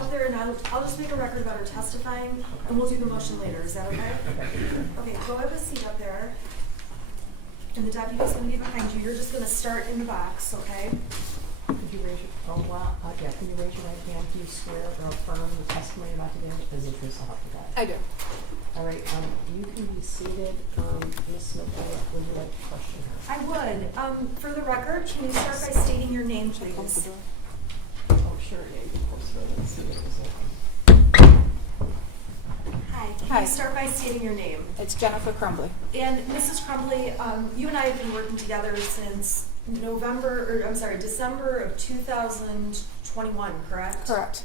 up there and I'll just make a record about her testifying, and we'll do the motion later. Is that okay? Okay, go have a seat up there. And the deputy's going to be behind you. You're just going to start in the box, okay? Could you raise your, can you raise your right hand? Do you swear or affirm the testimony about today is the truth, so help you God? I do. All right, you can be seated. Ms. McCullough, would you like to question her? I would. For the record, can you start by stating your name, please? Oh, sure, yeah, you can close her. Let's see what it was open. Hi. Can Hi. you start by stating your name? It's Jennifer Crumbley. And Mrs. Crumbley, you and I have been working together since December of 2021, correct? Correct.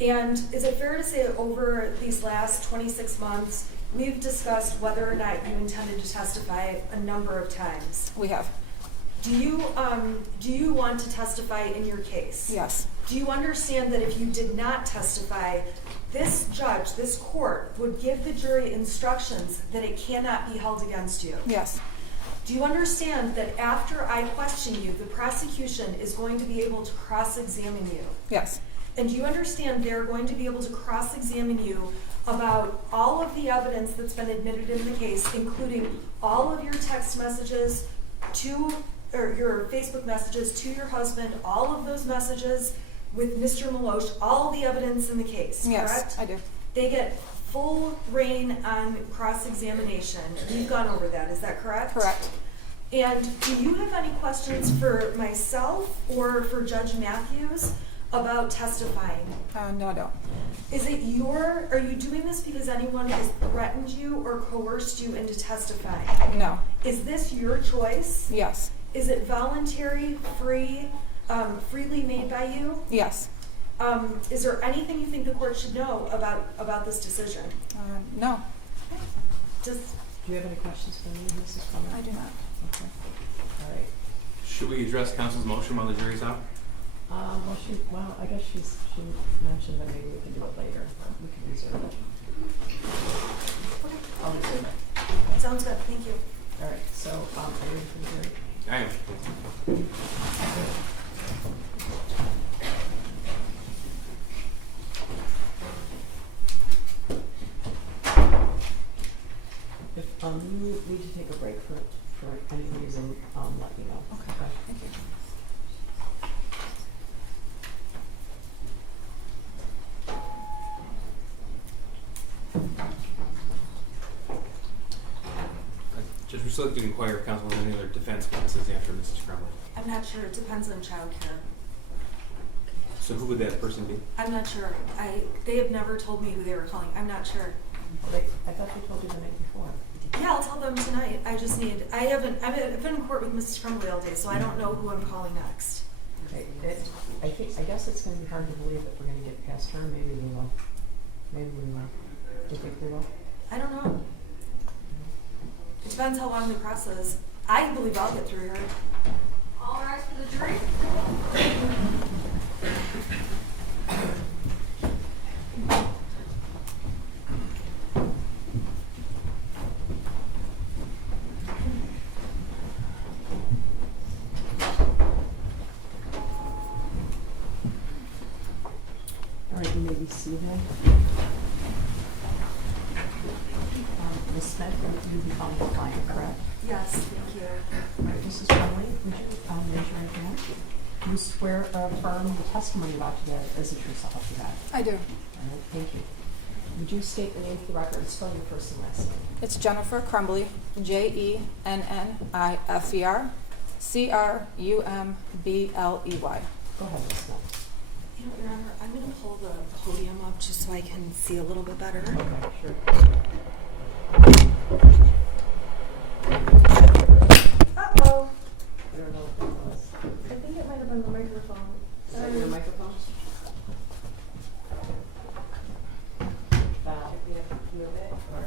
And is it fair to say that over these last 26 months, we've discussed whether or not you intended to testify a number of times? We have. Do you want to testify in your case? Yes. Do you understand that if you did not testify, this judge, this court, would give the jury instructions that it cannot be held against you? Yes. Do you understand that after I question you, the prosecution is going to be able to cross-examine you? Yes. And do you understand they're going to be able to cross-examine you about all of the evidence that's been admitted in the case, including all of your text messages or your Facebook messages to your husband, all of those messages with Mr. Milosh, all the evidence in the case, Yes, correct? I do. They get full reign on cross-examination. We've gone over that, is that correct? Correct. And do you have any questions for myself or for Judge Matthews about testifying? No, I don't. Are you doing this because anyone has threatened you or coerced you into testifying? No. Is this your choice? Yes. Is it voluntary, freely made by you? Yes. Is there anything you think the court should know about this decision? No. Just Do you have any questions for me, Mrs. Crumbley? I do not. Okay. All right. Should we address counsel's motion while the jury's out? I guess she mentioned that maybe we can do it later. We can reserve it. I'll reserve it. sounds good. Thank you. All right, so, are you ready for the jury? I am. If you need to take a break for any reason, let me know. Okay. Thank you. Judge, we're still like to inquire if counsel has any other defense witnesses after Mrs. Crumbley. I'm not sure. It depends on childcare. So who would that person be? I'm not sure. They have never told me who they were calling. I'm not sure. I thought they told you the night before. Yeah, I'll tell them tonight. I've been in court with Mrs. Crumbley all day, so I don't know who I'm calling next. Okay, I guess it's going to be hard to believe that we're going to get past her. Maybe we will. Maybe we will. Do you think we will? I don't know. It depends how long the process is. I believe I'll get through her. All rise for the jury. All right, you may be seated. Ms. Smith, you become the client, correct? Yes, thank you. All right, Mrs. Crumbley, would you raise your right hand? Do you swear or affirm the testimony about today is the truth, so help you God? I do. All right, thank you. Would you state the name for the record and spell your first and last name? It's Jennifer Crumbley, JENNIFER, CRUMBLEY. Go ahead, Ms. Smith. You know, Your Honor, I'm going to pull the podium up just so I can see a little bit better. Okay, sure. Uh-oh. I don't know what that was. I think it might have been the microphone. Is that your microphone? You have to move it, or?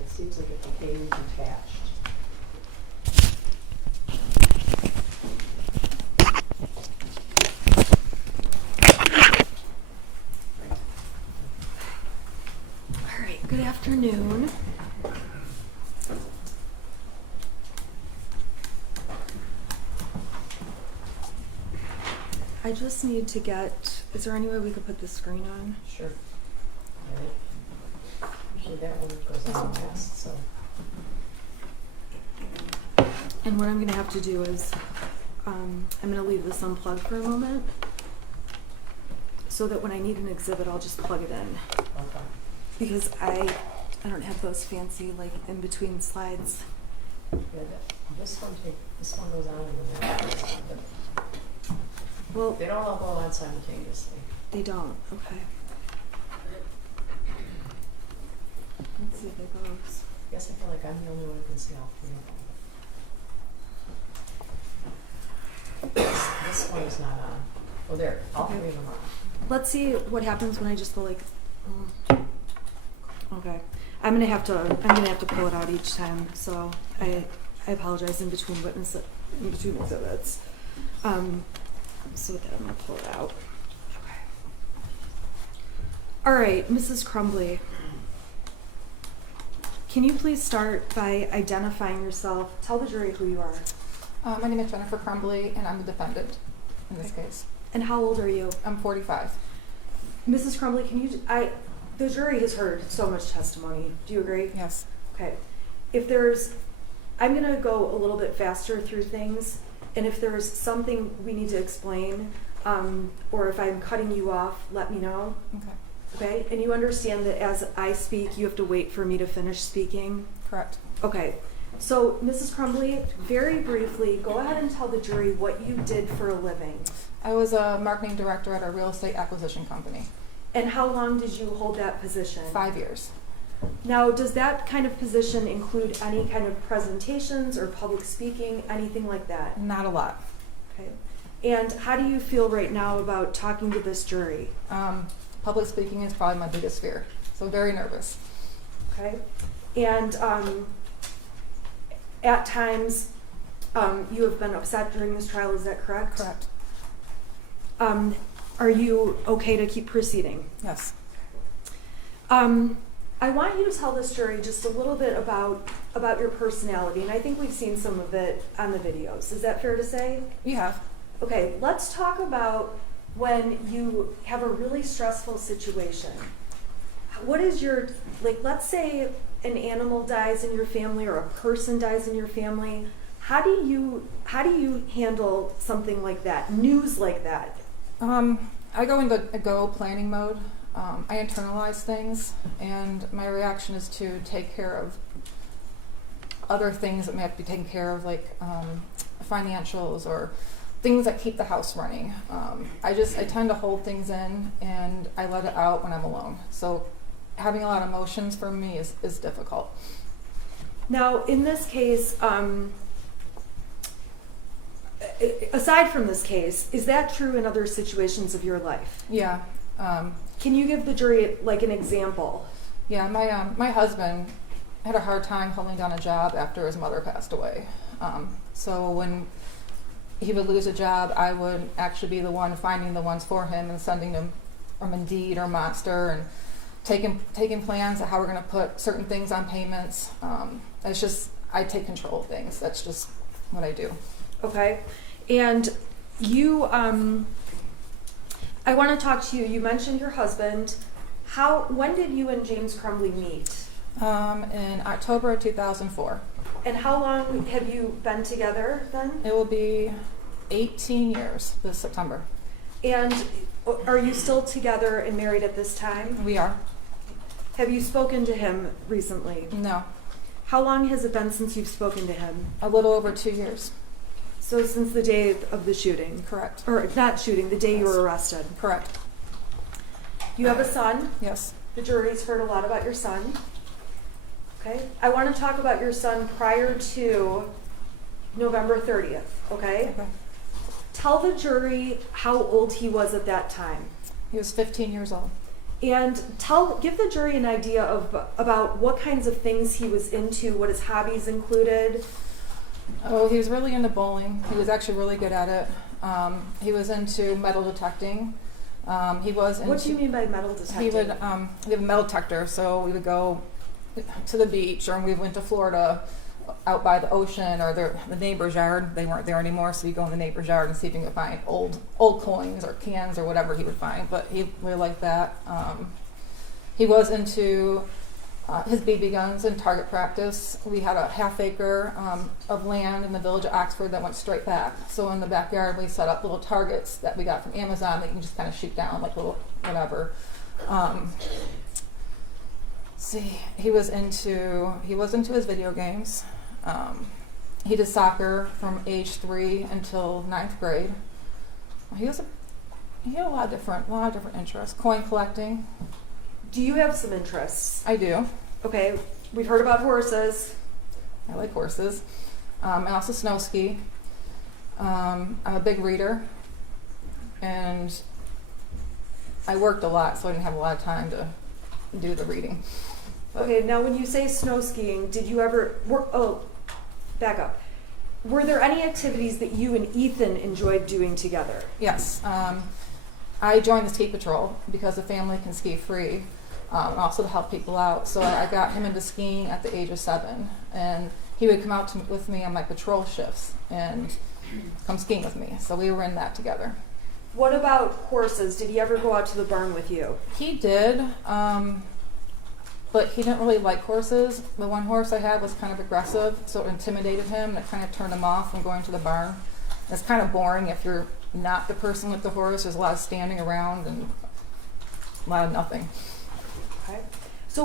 It seems like it became detached. All right, good afternoon. I I just need to get, is there any way we could put the screen on? Sure. Right. Usually that one goes on last, so. And what I'm gonna have to do is, I'm gonna leave this unplugged for a moment, so that when I need an exhibit, I'll just plug it in. Okay. Because I don't have those fancy, like, in between slides. Yeah, this one goes on and then that goes on, but Well, they don't all go on simultaneously. they don't, okay. Let's see if it goes. I guess I feel like I'm the only one who can see all three of them. This one is not on. Oh, there, all Okay. three of them are on. Let's see what happens when I just go like, okay. I'm gonna have to pull it out each time, so I apologize in between exhibits. So with that, I'm gonna pull it out. Okay. All right, Mrs. Crumbley. Can you please start by identifying yourself? Tell the jury who you are. My name is Jennifer Crumbley, and I'm the defendant in this case. And how old are you? I'm 45. Mrs. Crumbley, the jury has heard so much testimony. Do you agree? Yes. Okay. I'm gonna go a little bit faster through things, and if there's something we need to explain, or if I'm cutting you off, let me know. Okay. Okay? And you understand that as I speak, you have to wait for me to finish speaking? Correct. Okay. So, Mrs. Crumbley, very briefly, go ahead and tell the jury what you did for a living. I was a marketing director at a real estate acquisition company. And how long did you hold that position? 5 years. Now, does that kind of position include any kind of presentations or public speaking, anything like that? Not a lot. Okay. And how do you feel right now about talking to this jury? Public speaking is probably my biggest fear, so very nervous. Okay. And at times, you have been upset during this trial, is that correct? Correct. Are you okay to keep proceeding? Yes. I want you to tell this jury just a little bit about your personality, and I think we've seen some of it on the videos. Is that fair to say? You have. Okay, let's talk about when you have a really stressful situation. What is let's say an animal dies in your family or a person dies in your family. How do you handle something like that, news like that? I go into a go planning mode. I internalize things, and my reaction is to take care of other things that may have to be taken care of, like financials or things that keep the house running. I tend to hold things in, and I let it out when I'm alone. So having a lot of emotions for me is difficult. Now, in this case, aside from this case, is that true in other situations of your life? Yeah. Can you give the jury like an example? Yeah, my husband had a hard time holding down a job after his mother passed away. So when he would lose a job, I would actually be the one finding the ones for him and sending them from Indeed or Monster and taking plans of how we're going to put certain things on payments. It's just, I take control of things. That's just what I do. Okay. And you, I want to talk to you. You mentioned your husband. When did you and James Crumbley meet? In October of 2004. And how long have you been together then? It will be 18 years this September. And are you still together and married at this time? We are. Have you spoken to him recently? No. How long has it been since you've spoken to him? A little over 2 years. So since the day of the shooting? Correct. Or not shooting, the day you were arrested. Correct. You have a son. Yes. The jury's heard a lot about your son. Okay. I want to talk about your son prior to November 30th, okay? Okay. Tell the jury how old he was at that time. He was 15 years old. And give the jury an idea about what kinds of things he was into, what his hobbies included. Oh, he was really into bowling. He was actually really good at it. He was into metal detecting. What do you mean by metal detecting? We have a metal detector, so we would go to the beach, or we went to Florida, out by the ocean or the neighbor's yard. They weren't there anymore, so you go in the neighbor's yard and see if you can find old coins or cans or whatever he would find. But he really liked that. He was into his BB guns and target practice. We had a half-acre of land in the village of Oxford that went straight back. So in the backyard, we set up little targets that we got from Amazon that you can just kind of shoot down, like little whatever. He was into his video games. He did soccer from age 3 until 9th grade. He had a lot of different interests. Coin collecting. Do you have some interests? I do. Okay, we've heard about horses. I like horses. I also snow ski. I'm a big reader, and I worked a lot, so I didn't have a lot of time to do the reading. Okay, now when you say snow skiing, did you ever back up. Were there any activities that you and Ethan enjoyed doing together? Yes. I joined the ski patrol because the family can ski free, and also to help people out. So I got him into skiing at the age of 7, and he would come out with me on my patrol shifts and come skiing with me. So we were in that together. What about horses? Did he ever go out to the barn with you? He did, but he didn't really like horses. The one horse I had was kind of aggressive, so it intimidated him, and it kind of turned him off from going to the barn. It's kind of boring if you're not the person with the horse. There's a lot of standing around and a lot of nothing. Okay. So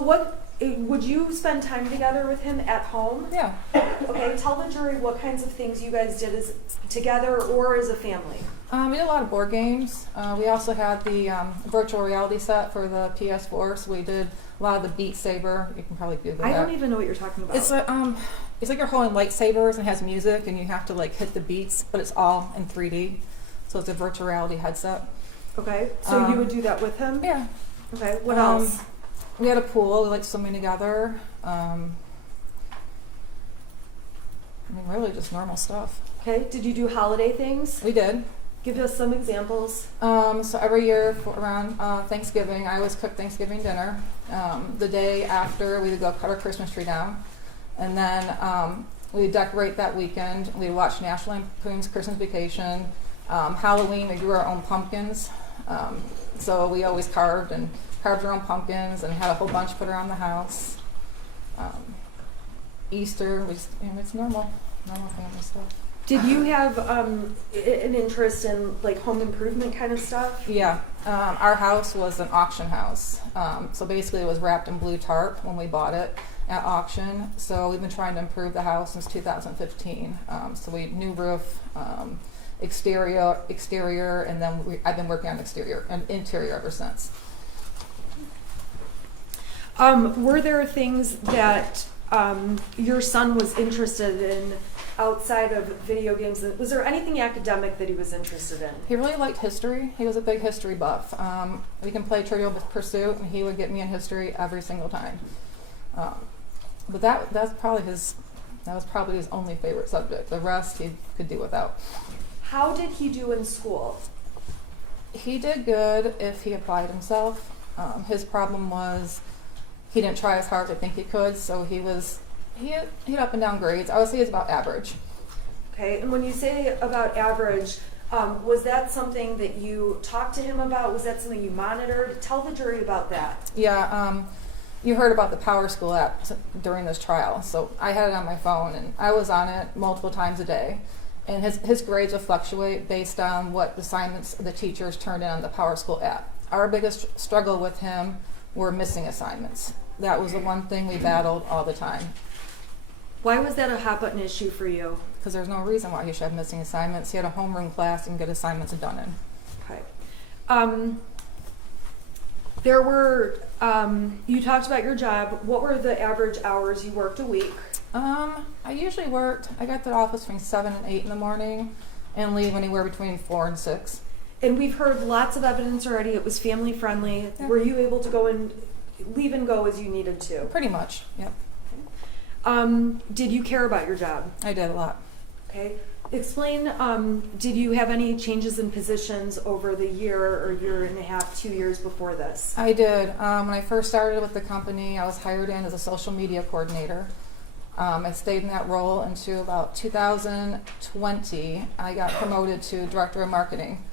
would you spend time together with him at home? Yeah. Okay, tell the jury what kinds of things you guys did together or as a family. We did a lot of board games. We also had the virtual reality set for the PS4, so we did a lot of the Beat Saber. You can probably Google that. I don't even know what you're talking about. It's like you're holding lightsabers and has music, and you have to like hit the beats, but it's all in 3D. So it's a virtual reality headset. Okay, so you would do that with him? Yeah. Okay, what else? We had a pool. We liked swimming together. Really just normal stuff. Okay, did you do holiday things? We did. Give us some examples. So every year around Thanksgiving, I always cook Thanksgiving dinner. The day after, we would go cut our Christmas tree down. And then we would decorate that weekend. We would watch National Lampoon's Christmas Vacation. Halloween, we grew our own pumpkins. So we always carved our own pumpkins and had a whole bunch put around the house. Easter, it's normal family stuff. Did you have an interest in like home improvement kind of stuff? Yeah, our house was an auction house. So basically it was wrapped in blue tarp when we bought it at auction. So we've been trying to improve the house since 2015. So we new roof, exterior, and then I've been working on exterior and interior ever since. Were there things that your son was interested in outside of video games? Was there anything academic that he was interested in? He really liked history. He was a big history buff. We can play Trivial Pursuit, and he would get me in history every single time. But that was probably his only favorite subject. The rest he could do without. How did he do in school? He did good if he applied himself. His problem was he didn't try as hard as I think he could, so he had up and down grades. I would say it's about average. Okay, and when you say about average, was that something that you talked to him about? Was that something you monitored? Tell the jury about that. Yeah, you heard about the Power School app during this trial, so I had it on my phone, and I was on it multiple times a day. And his grades would fluctuate based on what assignments the teachers turned in on the Power School app. Our biggest struggle with him were missing assignments. That was the one thing we battled all the time. Why was that a hot button issue for you? Because there's no reason why he should have missing assignments. He had a homeroom class and get assignments done in. Okay. There were, you talked about your job. What were the average hours you worked a week? I usually I got to the office between 7 and 8 in the morning and leave anywhere between 4 and 6. And we've heard lots of evidence already. It was family friendly. Yeah. Were you able to go and leave and go as you needed to? Pretty much, yep. Did you care about your job? I did a lot. Okay. Explain, did you have any changes in positions over the year or year and a half, 2 years before this? I did. When I first started with the company, I was hired in as a social media coordinator. I stayed in that role until about 2020. I got promoted to director of marketing,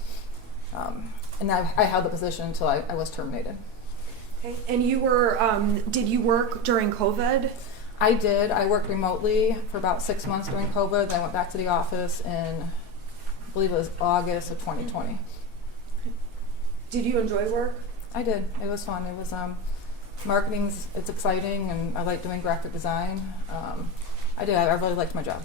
and I held the position until I was terminated. Okay. And you were, did you work during COVID? I did. I worked remotely for about 6 months during COVID. Then I went back to the office in, I believe it was August of 2020. Did you enjoy work? I did. It was fun. It was marketing's. It's exciting, and I like doing graphic design. I did. I really liked my job.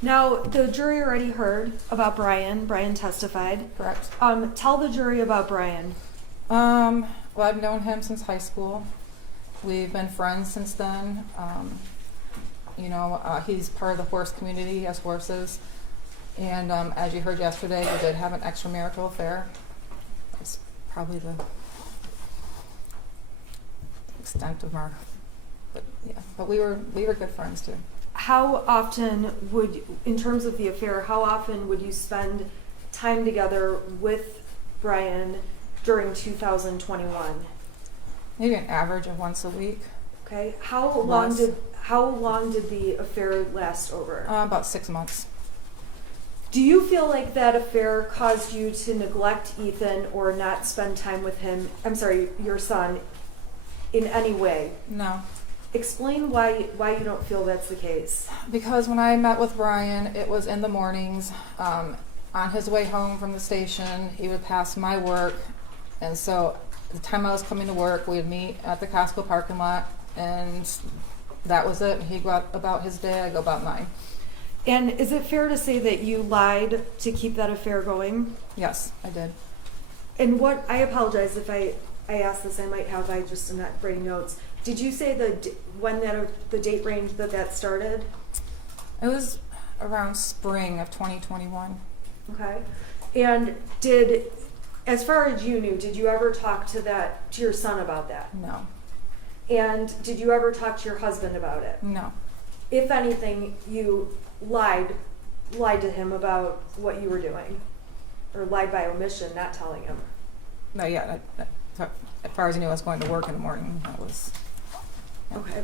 Now, the jury already heard about Brian. Brian testified. Correct. Tell the jury about Brian. Well, I've known him since high school. We've been friends since then. He's part of the horse community. He has horses. And as you heard yesterday, we did have an extramarital affair. That's probably the extent of our, but we were good friends too. How often in terms of the affair, how often would you spend time together with Brian during 2021? Maybe an average of once a week. Okay. How long did the affair last over? About 6 months. Do you feel like that affair caused you to neglect Ethan or not spend time with him? I'm sorry, your son, in any way? No. Explain why you don't feel that's the case. Because when I met with Brian, it was in the mornings. On his way home from the station, he would pass my work, and so the time I was coming to work, we'd meet at the Costco parking lot, and that was it. He'd go out about his day, I'd go about mine. And is it fair to say that you lied to keep that affair going? Yes, I did. And I apologize if I asked this, I just am not writing notes. Did you say the date range that started? It was around spring of 2021. Okay. And as far as you knew, did you ever talk to your son about that? No. And did you ever talk to your husband about it? No. If anything, you lied to him about what you were doing, or lied by omission, not telling him. No, yeah. As far as I knew, I was going to work in the morning. That was. Okay.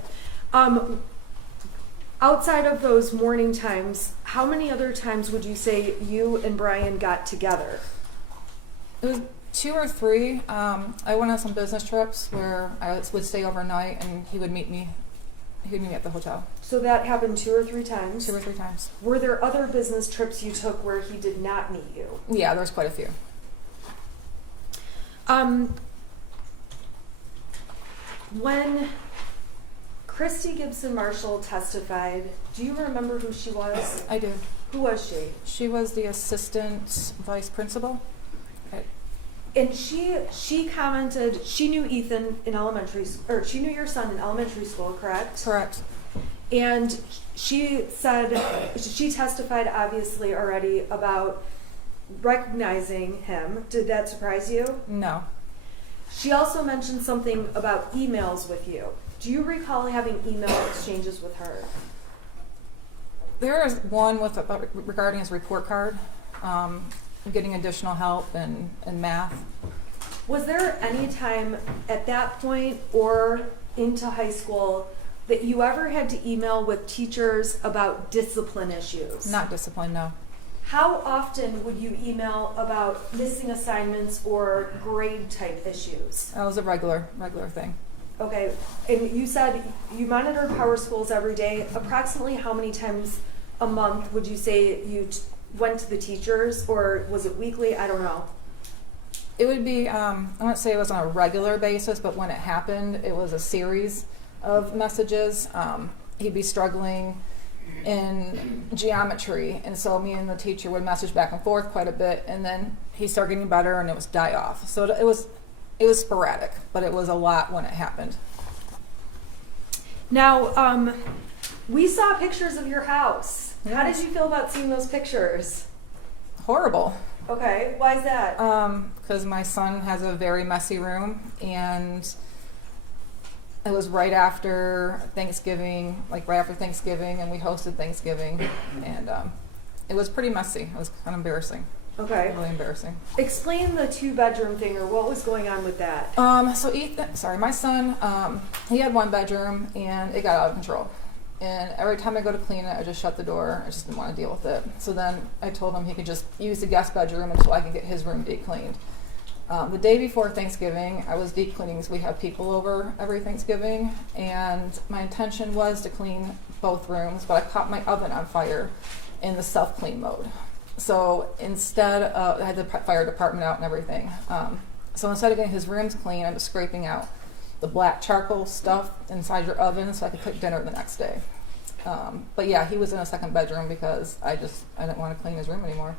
Outside of those morning times, how many other times would you say you and Brian got together? It was 2 or 3. I went on some business trips where I would stay overnight, and he would meet me. He would meet me at the hotel. So that happened 2 or 3 times? 2 or 3 times. Were there other business trips you took where he did not meet you? Yeah, there was quite a few. When Christy Gibson Marshall testified, do you remember who she was? I do. Who was she? She was the assistant vice principal. And she commented she knew Ethan in elementary school, or she knew your son in elementary school, correct? Correct. And she said she testified obviously already about recognizing him. Did that surprise you? No. She also mentioned something about emails with you. Do you recall having email exchanges with her? There is one regarding his report card, getting additional help in math. Was there any time at that point or into high school that you ever had to email with teachers about discipline issues? Not discipline, no. How often would you email about missing assignments or grade type issues? That was a regular thing. Okay, and you said you monitored power schools every day. Approximately how many times a month would you say you went to the teachers, or was it weekly? I don't know. It would be, I wouldn't say it was on a regular basis, but when it happened, it was a series of messages. He'd be struggling in geometry, and so me and the teacher would message back and forth quite a bit, and then he'd start getting better and it was die off. So it was sporadic, but it was a lot when it happened. Now, we saw pictures of your house. Yes. How did you feel about seeing those pictures? Horrible. Okay, why is that? Because my son has a very messy room, and it was right after Thanksgiving, and we hosted Thanksgiving, and it was pretty messy. It was kind of embarrassing. Okay. Really embarrassing. Explain the 2-bedroom thing, or what was going on with that? My son, he had 1 bedroom, and it got out of control. And every time I go to clean it, I just shut the door. I just didn't want to deal with it. So then I told him he could just use the guest bedroom until I could get his room deep cleaned. The day before Thanksgiving, I was deep cleaning because we have people over every Thanksgiving, and my intention was to clean both rooms, but I caught my oven on fire in the self-clean mode. So instead of, I had the fire department out and everything. So instead of getting his rooms clean, I was scraping out the black charcoal stuff inside your oven so I could cook dinner the next day. But yeah, he was in a second bedroom because I didn't want to clean his room anymore.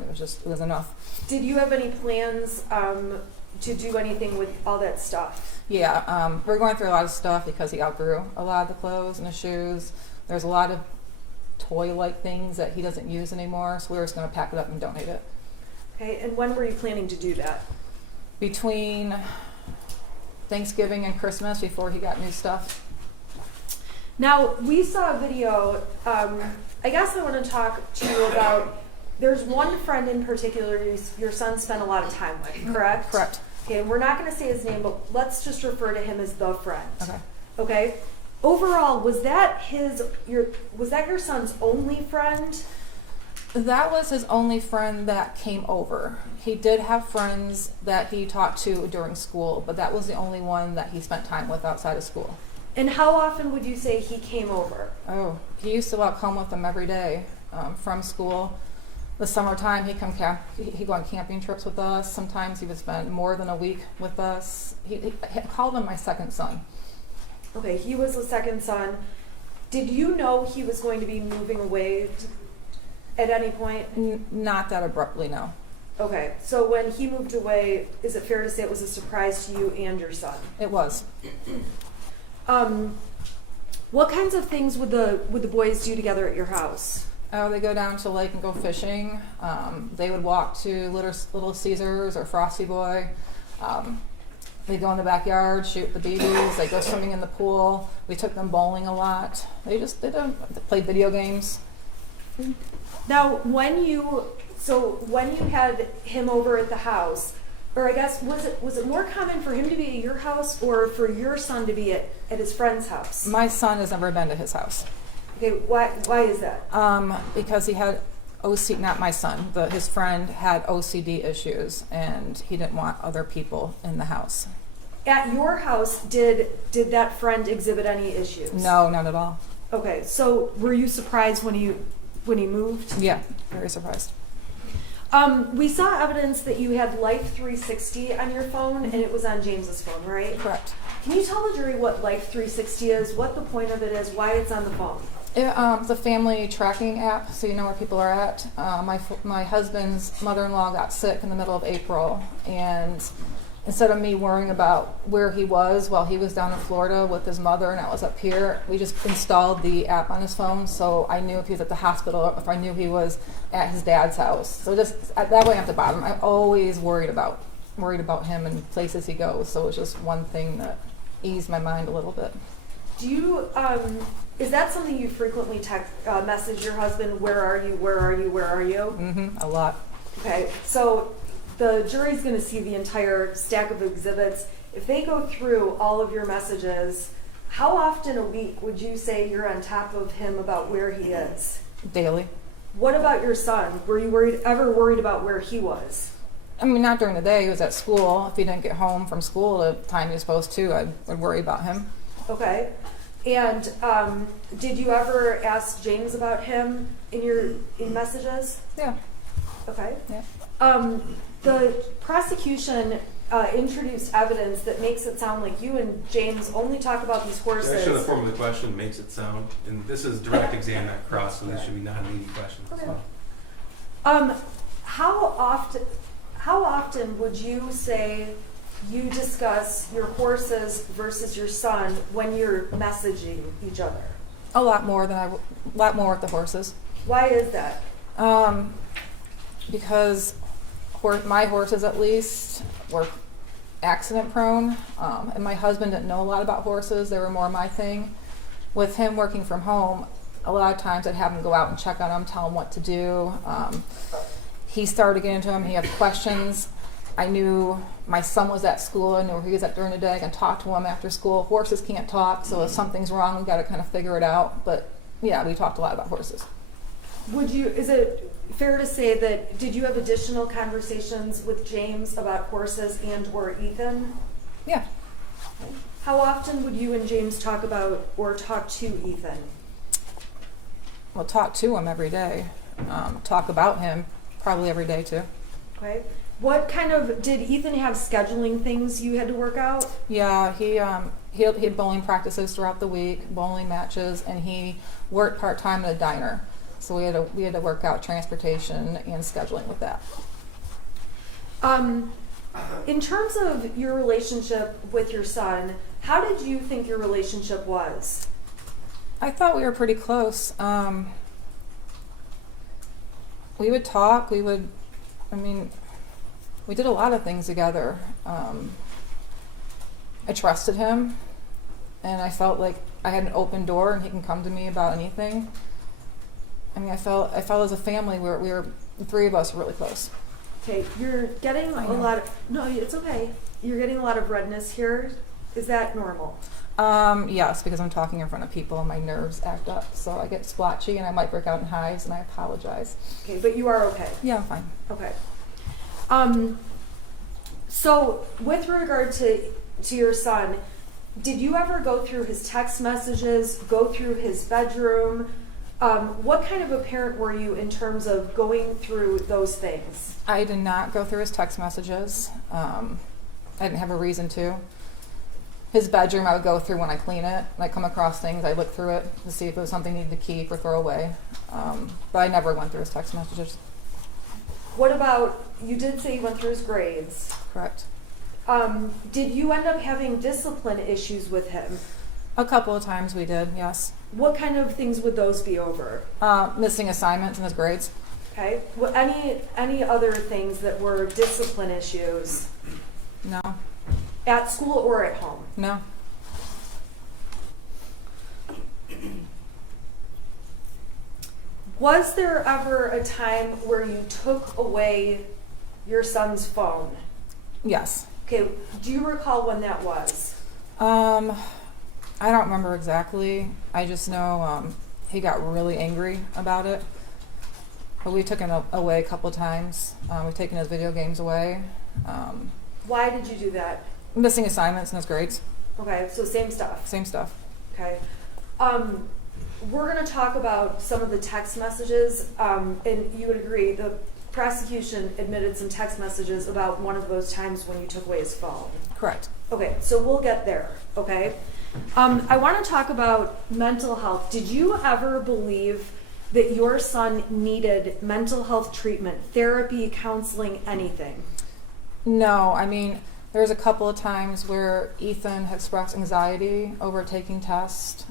It was enough. Did you have any plans to do anything with all that stuff? Yeah, we're going through a lot of stuff because he outgrew a lot of the clothes and the shoes. There's a lot of toy-like things that he doesn't use anymore, so we were just going to pack it up and donate it. Okay, and when were you planning to do that? Between Thanksgiving and Christmas, before he got new stuff. Now, we saw a video, I guess I want to talk to you about, there's one friend in particular your son spent a lot of time with, correct? Correct. Okay, and we're not going to say his name, but let's just refer to him as the friend. Okay. Okay? Overall, was that your son's only friend? That was his only friend that came over. He did have friends that he talked to during school, but that was the only one that he spent time with outside of school. And how often would you say he came over? Oh, he used to walk home with them every day from school. The summertime, he'd go on camping trips with us. Sometimes he would spend more than a week with us. He called him my second son. Okay, he was the second son. Did you know he was going to be moving away at any point? Not that abruptly, no. Okay, so when he moved away, is it fair to say it was a surprise to you and your son? It was. What kinds of things would the boys do together at your house? Oh, they go down to the lake and go fishing. They would walk to Little Caesars or Frosty Boy. They go in the backyard, shoot the BBs. They go swimming in the pool. We took them bowling a lot. They played video games. Now, when you had him over at the house, or I guess was it more common for him to be at your house or for your son to be at his friend's house? My son has never been to his house. Okay, why is that? Because he had not my son, but his friend had OCD issues, and he didn't want other people in the house. At your house, did that friend exhibit any issues? No, not at all. Okay, so were you surprised when he moved? Yeah, very surprised. We saw evidence that you had Life 360 on your phone, and it was on James's phone, right? Correct. Can you tell the jury what Life 360 is, what the point of it is, why it's on the phone? It's a family tracking app, so you know where people are at. My husband's mother-in-law got sick in the middle of April, and instead of me worrying about where he was while he was down in Florida with his mother and I was up here, we just installed the app on his phone, so I knew if he was at the hospital, if I knew he was at his dad's house. So just that way I have to bother him. I'm always worried about him and places he goes, so it's just one thing that eased my mind a little bit. Do you, is that something you frequently message your husband, where are you, where are you, where are you? Mm-hmm, a lot. Okay, so the jury's going to see the entire stack of exhibits. If they go through all of your messages, how often a week would you say you're on top of him about where he is? Daily. What about your son? Were you ever worried about where he was? I mean, not during the day. He was at school. If he didn't get home from school the time he was supposed to, I would worry about him. Okay. And did you ever ask James about him in messages? Yeah. Okay. Yeah. The prosecution introduced evidence that makes it sound like you and James only talk about these horses. Actually, the form of the question makes it sound, and this is direct exam, not cross, so these should be non-leading questions as Okay. well. How often would you say you discuss your horses versus your son when you're messaging each other? A lot more with the horses. Why is that? Because my horses, at least, were accident prone, and my husband didn't know a lot about horses. They were more my thing. With him working from home, a lot of times I'd have him go out and check on him, tell him what to do. He started getting into him. He had questions. I knew my son was at school. I knew where he was at during the day. I can talk to him after school. Horses can't talk, so if something's wrong, we've got to kind of figure it out. But yeah, we talked a lot about horses. Is it fair to say that, did you have additional conversations with James about horses and or Ethan? Yeah. How often would you and James talk about or talk to Ethan? We'll talk to him every day. Talk about him probably every day too. Okay. What kind of, did Ethan have scheduling things you had to work out? Yeah, he had bowling practices throughout the week, bowling matches, and he worked part-time at a diner. So we had to work out transportation and scheduling with that. In terms of your relationship with your son, how did you think your relationship was? I thought we were pretty close. We would talk, we did a lot of things together. I trusted him, and I felt like I had an open door and he can come to me about anything. I felt as a family the three of us were really close. Okay, you're getting a lot of, no, it's okay. You're getting a lot of redness here. Is that normal? Yes, because I'm talking in front of people and my nerves act up. So I get splotchy and I might break out in hives, and I apologize. Okay, but you are okay. Yeah, I'm fine. Okay. So with regard to your son, did you ever go through his text messages, go through his bedroom? What kind of a parent were you in terms of going through those things? I did not go through his text messages. I didn't have a reason to. His bedroom I would go through when I clean it. When I come across things, I look through it to see if it was something I needed to keep or throw away. But I never went through his text messages. What about, you did say you went through his grades. Correct. Did you end up having discipline issues with him? A couple of times we did, yes. What kind of things would those be over? Missing assignments in his grades. Okay. Well, any other things that were discipline issues No. at school or at home? No. Was there ever a time where you took away your son's phone? Yes. Okay. Do you recall when that was? I don't remember exactly. I just know he got really angry about it. But we took him away a couple of times. We've taken his video games away. Why did you do that? Missing assignments in his grades. Okay, so same stuff. Same stuff. Okay. We're going to talk about some of the text messages, and you would agree the prosecution admitted some text messages about one of those times when you took away his phone. Correct. Okay, so we'll get there, okay? I want to talk about mental health. Did you ever believe that your son needed mental health treatment, therapy, counseling, anything? No, there's a couple of times where Ethan had expressed anxiety over taking tests,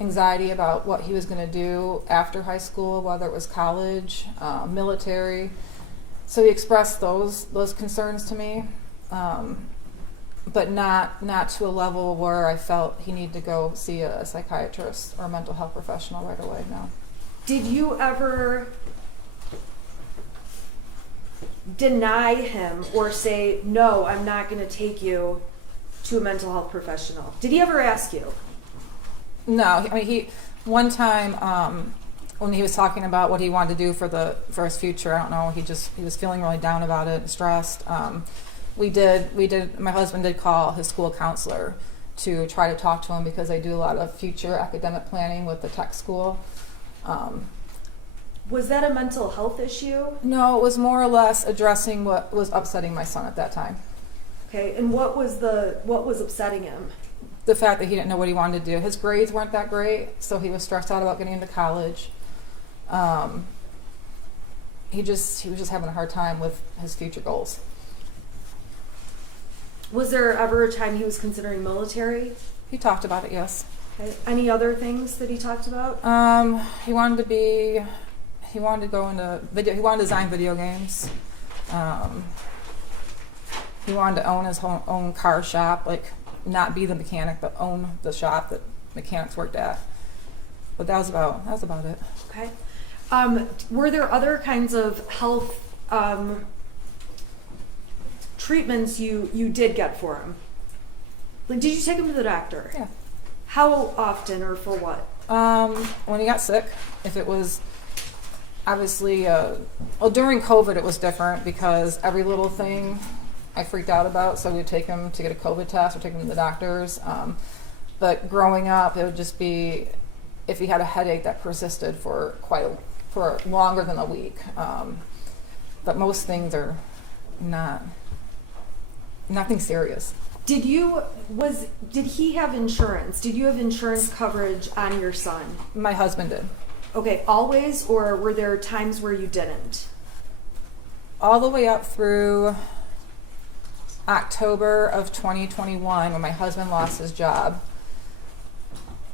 anxiety about what he was going to do after high school, whether it was college, military. So he expressed those concerns to me, but not to a level where I felt he needed to go see a psychiatrist or a mental health professional right away, no. Did you ever deny him or say, no, I'm not going to take you to a mental health professional? Did he ever ask you? No, he one time when he was talking about what he wanted to do for his future, I don't know, he was feeling really down about it, stressed. My husband did call his school counselor to try to talk to him because they do a lot of future academic planning with the tech school. Was that a mental health issue? No, it was more or less addressing what was upsetting my son at that time. Okay, and what was upsetting him? The fact that he didn't know what he wanted to do. His grades weren't that great, so he was stressed out about getting into college. He was just having a hard time with his future goals. Was there ever a time he was considering military? He talked about it, yes. Okay. Any other things that he talked about? He wanted to go into video. He wanted to design video games. He wanted to own his own car shop, like not be the mechanic, but own the shop that mechanics worked at. But that was about it. Okay. Were there other kinds of health treatments you did get for him? Like, did you take him to the doctor? Yeah. How often or for what? When he got sick, if it was obviously, well, during COVID it was different because every little thing I freaked out about, so we'd take him to get a COVID test or take him to the doctors. But growing up, it would just be if he had a headache that persisted for for longer than a week. But most things are nothing serious. Did he have insurance? Did you have insurance coverage on your son? My husband did. Okay, always, or were there times where you didn't? All the way up through October of 2021 when my husband lost his job.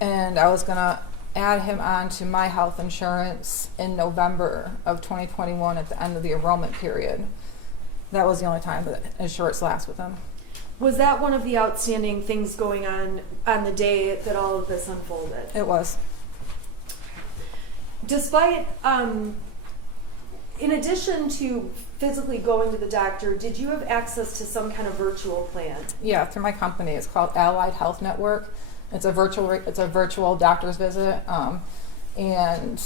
And I was going to add him on to my health insurance in November of 2021 at the end of the enrollment period. That was the only time that insurance lasts with him. Was that one of the outstanding things going on the day that all of this unfolded? It was. Despite, in addition to physically going to the doctor, did you have access to some kind of virtual plan? Yeah, through my company. It's called Allied Health Network. It's a virtual doctor's visit, and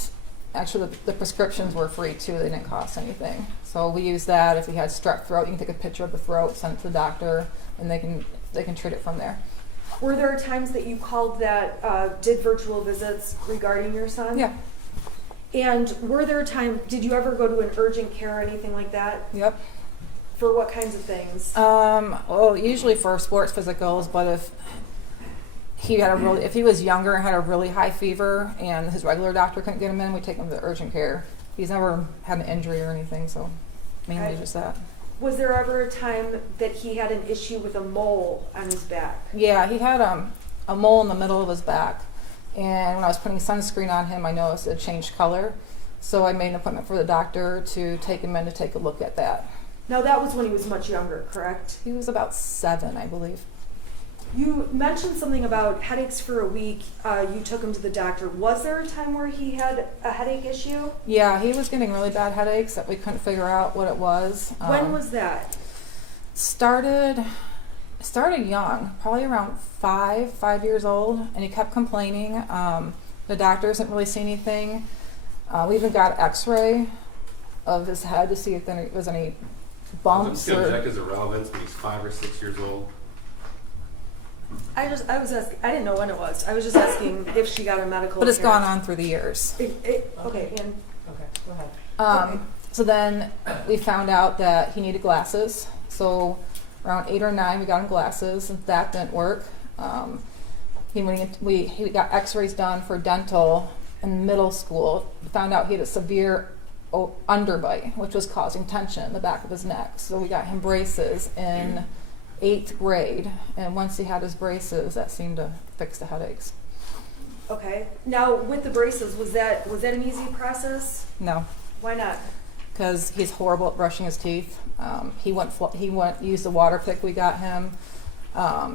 actually the prescriptions were free too. They didn't cost anything. So we use that. If he had strep throat, you can take a picture of the throat, send it to the doctor, and they can treat it from there. Were there times that you called that did virtual visits regarding your son? Yeah. And were there times, did you ever go to an urgent care or anything like that? Yep. For what kinds of things? Well, usually for sports physicals, but if he was younger and had a really high fever and his regular doctor couldn't get him in, we'd take him to urgent care. He's never had an injury or anything, so mainly Okay. just that. Was there ever a time that he had an issue with a mole on his back? Yeah, he had a mole in the middle of his back. And when I was putting sunscreen on him, I noticed it changed color. So I made an appointment for the doctor to take him in to take a look at that. Now that was when he was much younger, correct? He was about 7, I believe. You mentioned something about headaches for a week. You took him to the doctor. Was there a time where he had a headache issue? Yeah, he was getting really bad headaches that we couldn't figure out what it was. When was that? Started young, probably around 5 years old, and he kept complaining. The doctors didn't really see anything. We even got an X-ray of his head to see if there was any bumps. Does it check his irrelevance when he's 5 or 6 years old? I was asking. I didn't know when it was. I was just asking if she got a medical. But it's gone appearance. on through the years. Okay, and Okay, go ahead. Okay. So then we found out that he needed glasses. So around 8 or 9, we got him glasses, and that didn't work. He got X-rays done for dental in middle school. We found out he had a severe underbite, which was causing tension in the back of his neck. So we got him braces in 8th grade, and once he had his braces, that seemed to fix the headaches. okay. Now with the braces, was that an easy process? No, Why not? because he's horrible at brushing his teeth. He wouldn't use the water pick we got him.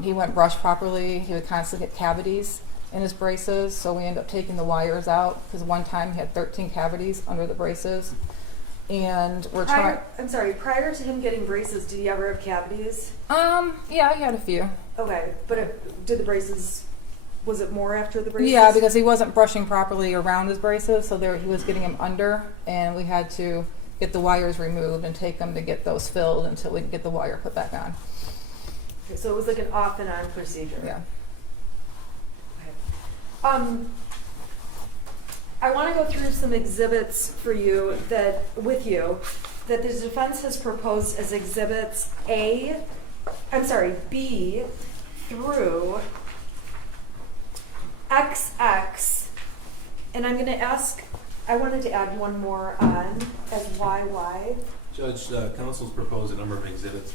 He wouldn't brush properly. He would constantly get cavities in his braces, so we ended up taking the wires out because one time he had 13 cavities under the braces. And we're trying. Prior to him getting braces, did he ever have cavities? Yeah, he had a few. Okay, but did the braces? Was it more after the braces? Yeah, because he wasn't brushing properly around his braces, so he was getting them under, and we had to get the wires removed and take them to get those filled until we could get the wire put back on. Okay, so it was like an off and on procedure. Yeah. Okay. I want to go through some exhibits for you that the defense has proposed as exhibits B through XX, and I'm going to ask. I wanted to add one more on as YY. Judge, counsel's proposed a number of exhibits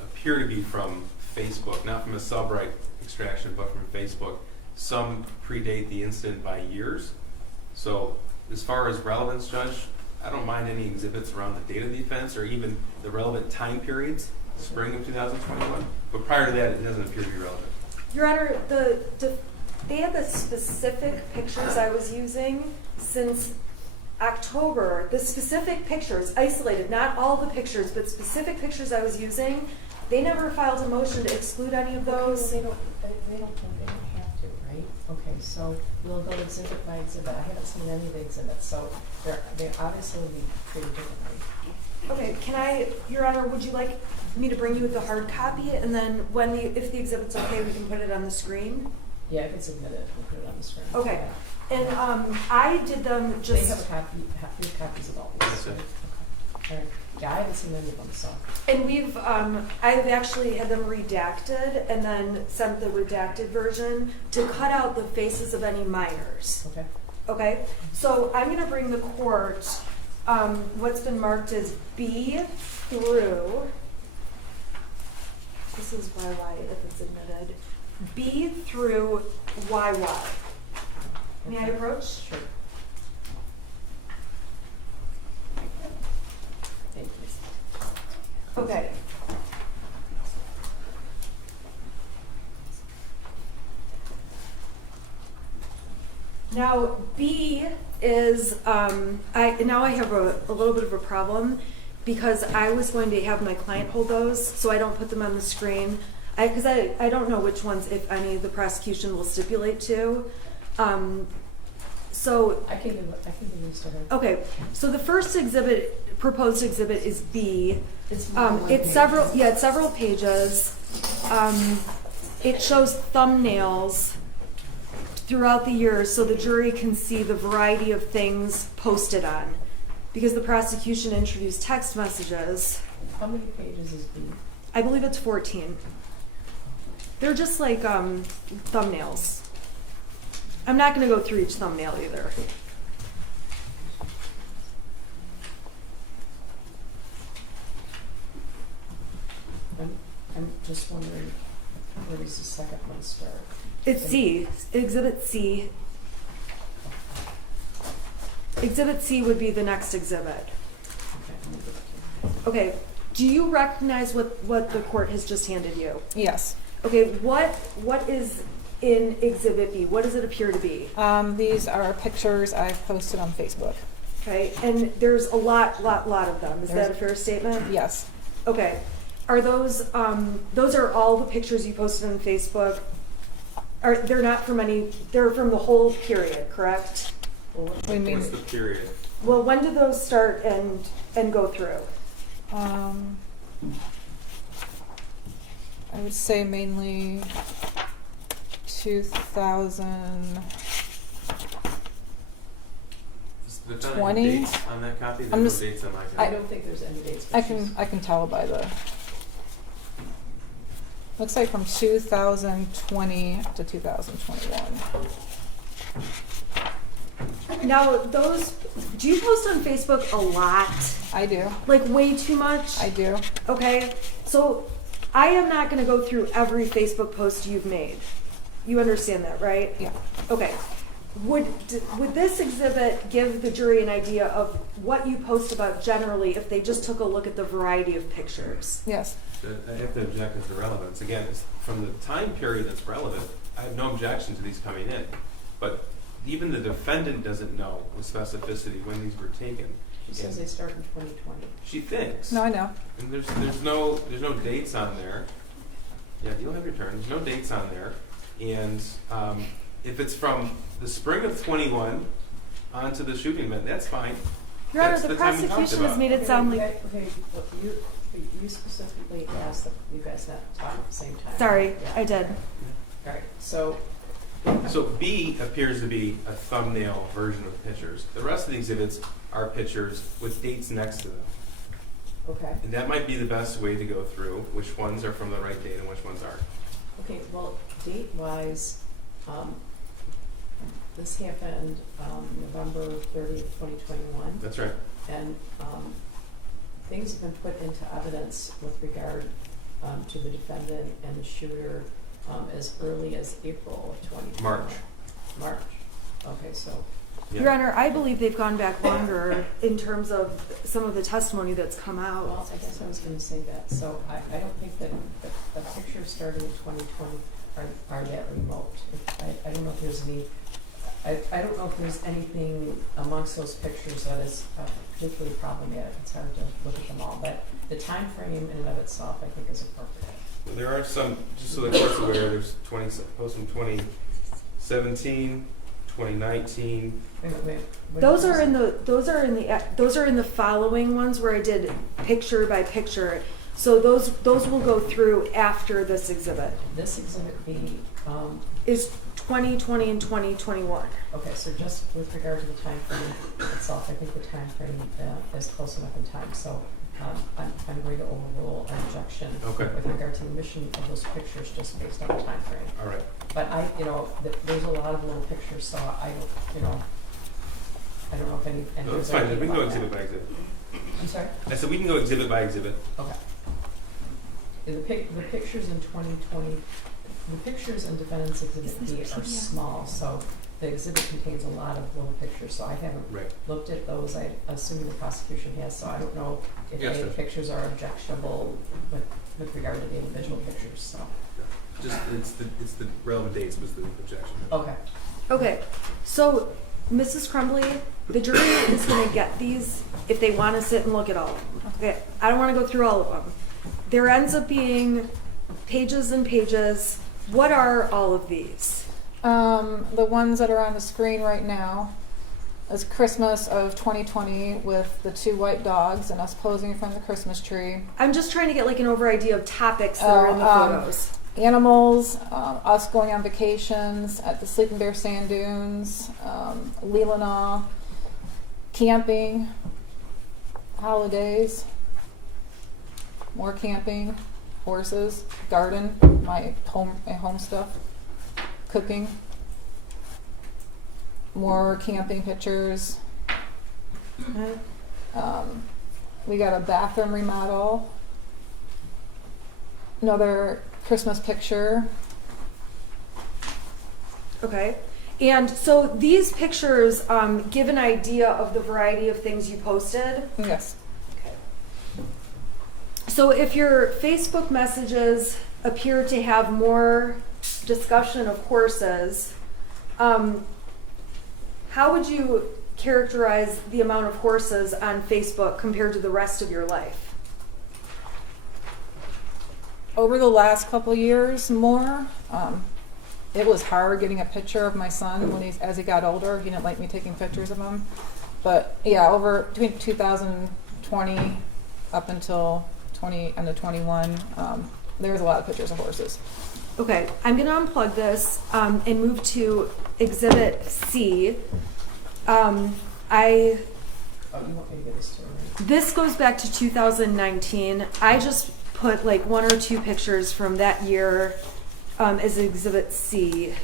appear to be from Facebook, not from a subright extraction, but from Facebook. Some predate the incident by years. So as far as relevance, Judge, I don't mind any exhibits around the date of the offense or even the relevant time periods, spring of 2021. But prior to that, it doesn't appear to be relevant. Your Honor, they had the specific pictures I was using since October, the specific pictures, isolated, not all the pictures, but specific pictures I was using, they never filed a motion to exclude any of those. They don't have to, right? Okay, so we'll go exhibit by exhibit. I haven't seen any of the exhibits, so they obviously will be treated differently. Okay, can I, Your Honor, would you like me to bring you the hard copy, and then if the exhibit's okay, we can put it on the screen? Yeah, if it's admitted, we'll put it on the screen. Okay, and I did them just. They have a copy, three copies of all these. That's it. Okay. All right. Yeah, I haven't seen any of them, so. And we've, I've actually had them redacted and then sent the redacted version to cut out the faces of any minors. Okay. Okay, so I'm gonna bring the court, what's been marked as B through, this is YY if it's admitted, B through YY. May I approach? Sure. Thank you. Okay. Now B is now I have a little bit of a problem because I was going to have my client hold those, so I don't put them on the screen. Because I don't know which ones, if any, the prosecution will stipulate to. So I can give these to her. okay, so the first exhibit, proposed exhibit, is B. It's more than It's one several, page. yeah, it's several pages. It shows thumbnails throughout the years so the jury can see the variety of things posted on. Because the prosecution introduced text messages. How many pages is B? I believe it's 14. They're just like thumbnails. I'm not going to go through each thumbnail either. I'm just wondering, where does the second one start? It's C, Exhibit C. Exhibit C would be the next exhibit. Okay, I'm gonna give it to you. Okay, do you recognize what the court has just handed you? Yes. Okay, what is in Exhibit B? What does it appear to be? These are pictures I've posted on Facebook. Okay, and there's a lot of them. Is that a fair statement? Yes. Okay, are those are all the pictures you posted on Facebook? They're not from they're from the whole period, correct? Well, What do you mean? What's the period? Well, when do those start and go through? I would say mainly 2000. There's not 20? any dates on that copy? I'm There's just- no dates on my I copy. don't think there's any dates. I can tell by the. Looks like from 2020 to 2021. Now, do you post on Facebook a lot? I do. Like way too much? I do. Okay, so I am not gonna go through every Facebook post you've made. You understand that, right? Yeah. Okay. Would this exhibit give the jury an idea of what you post about generally if they just took a look at the variety of pictures? Yes. I have to object as to relevance. Again, it's from the time period that's relevant, I have no objection to these coming in. But even the defendant doesn't know with specificity when these were taken. She says they start in 2020. She thinks. No, I know. And there's no dates on there. Yeah, you'll have your turn. There's no dates on there. And if it's from the spring of 21 onto the shooting event, that's fine. Your Honor, That's the the time we talked prosecution has about. made it sound like. Okay, look, you specifically asked that you guys not talk at the same time. Sorry, Yeah. I did. All right, so So B appears to be a thumbnail version of pictures. The rest of the exhibits are pictures with dates next to them. okay. And that might be the best way to go through which ones are from the right date and which ones aren't. Okay, well, date-wise, this happened November 30th, 2021. That's right. And things have been put into evidence with regard to the defendant and the shooter as early as April of 2020. March. Okay, so, Yeah. Your Honor, I believe they've gone back longer in terms of some of the testimony that's come out. well, I guess I was going to say that. So I don't think that the pictures starting in 2020 are that remote. I don't know if there's any. I don't know if there's anything amongst those pictures that is particularly problematic. It's hard to look at them all, but the time frame in and of itself, I think, is appropriate. There are some, just so the court's aware, there's 20 posts from 2017, 2019. Wait, Those are in the following ones where I did picture by picture. So those will go through after this exhibit. This exhibit B, Is 2020 and 2021. okay, so just with regard to the time frame itself, I think the time frame is close enough in time. So I'm going to overrule an objection Okay. with regard to the mission of those pictures just based on the time frame. All right. But there's a lot of little pictures, so I don't know if any. And No, that's there's fine. anything We can go about exhibit that. by exhibit. I'm sorry? I said we can go exhibit by exhibit. Okay. The pictures in 2020, the pictures in Defendant's Exhibit B are small, so the exhibit contains a lot of little pictures, so I haven't Right. looked at those. I assume the prosecution has, so I don't know if Yes, any of the sir. pictures are objectionable with regard to the individual pictures, so. Just it's the relevant dates was the objection. Okay. Okay, so Mrs. Crumbley, the jury is going to get these if they want to sit and look at all of them. Okay, I don't want to go through all of them. There ends up being pages and pages. What are all of these? The ones that are on the screen right now is Christmas of 2020 with the 2 white dogs and us posing in front of the Christmas tree. I'm just trying to get like an over idea of topics that are in the photos. Animals, us going on vacations at the Sleeping Bear Sand Dunes, Leelanau, camping, holidays, more camping, horses, garden, my home stuff, cooking, more camping pictures. Okay. We got a bathroom remodel, another Christmas picture. Okay. And so these pictures give an idea of the variety of things you posted. Yes. Okay. So if your Facebook messages appear to have more discussion of horses, how would you characterize the amount of horses on Facebook compared to the rest of your life? Over the last couple years, more. It was hard getting a picture of my son when as he got older. He didn't like me taking pictures of him. But yeah, between 2020 up until end of 21, there was a lot of pictures of horses. Okay, I'm going to unplug this and move to Exhibit C. Oh, you want me to get this to her? This goes back to 2019. I just put like 1 or 2 pictures from that year as Exhibit C.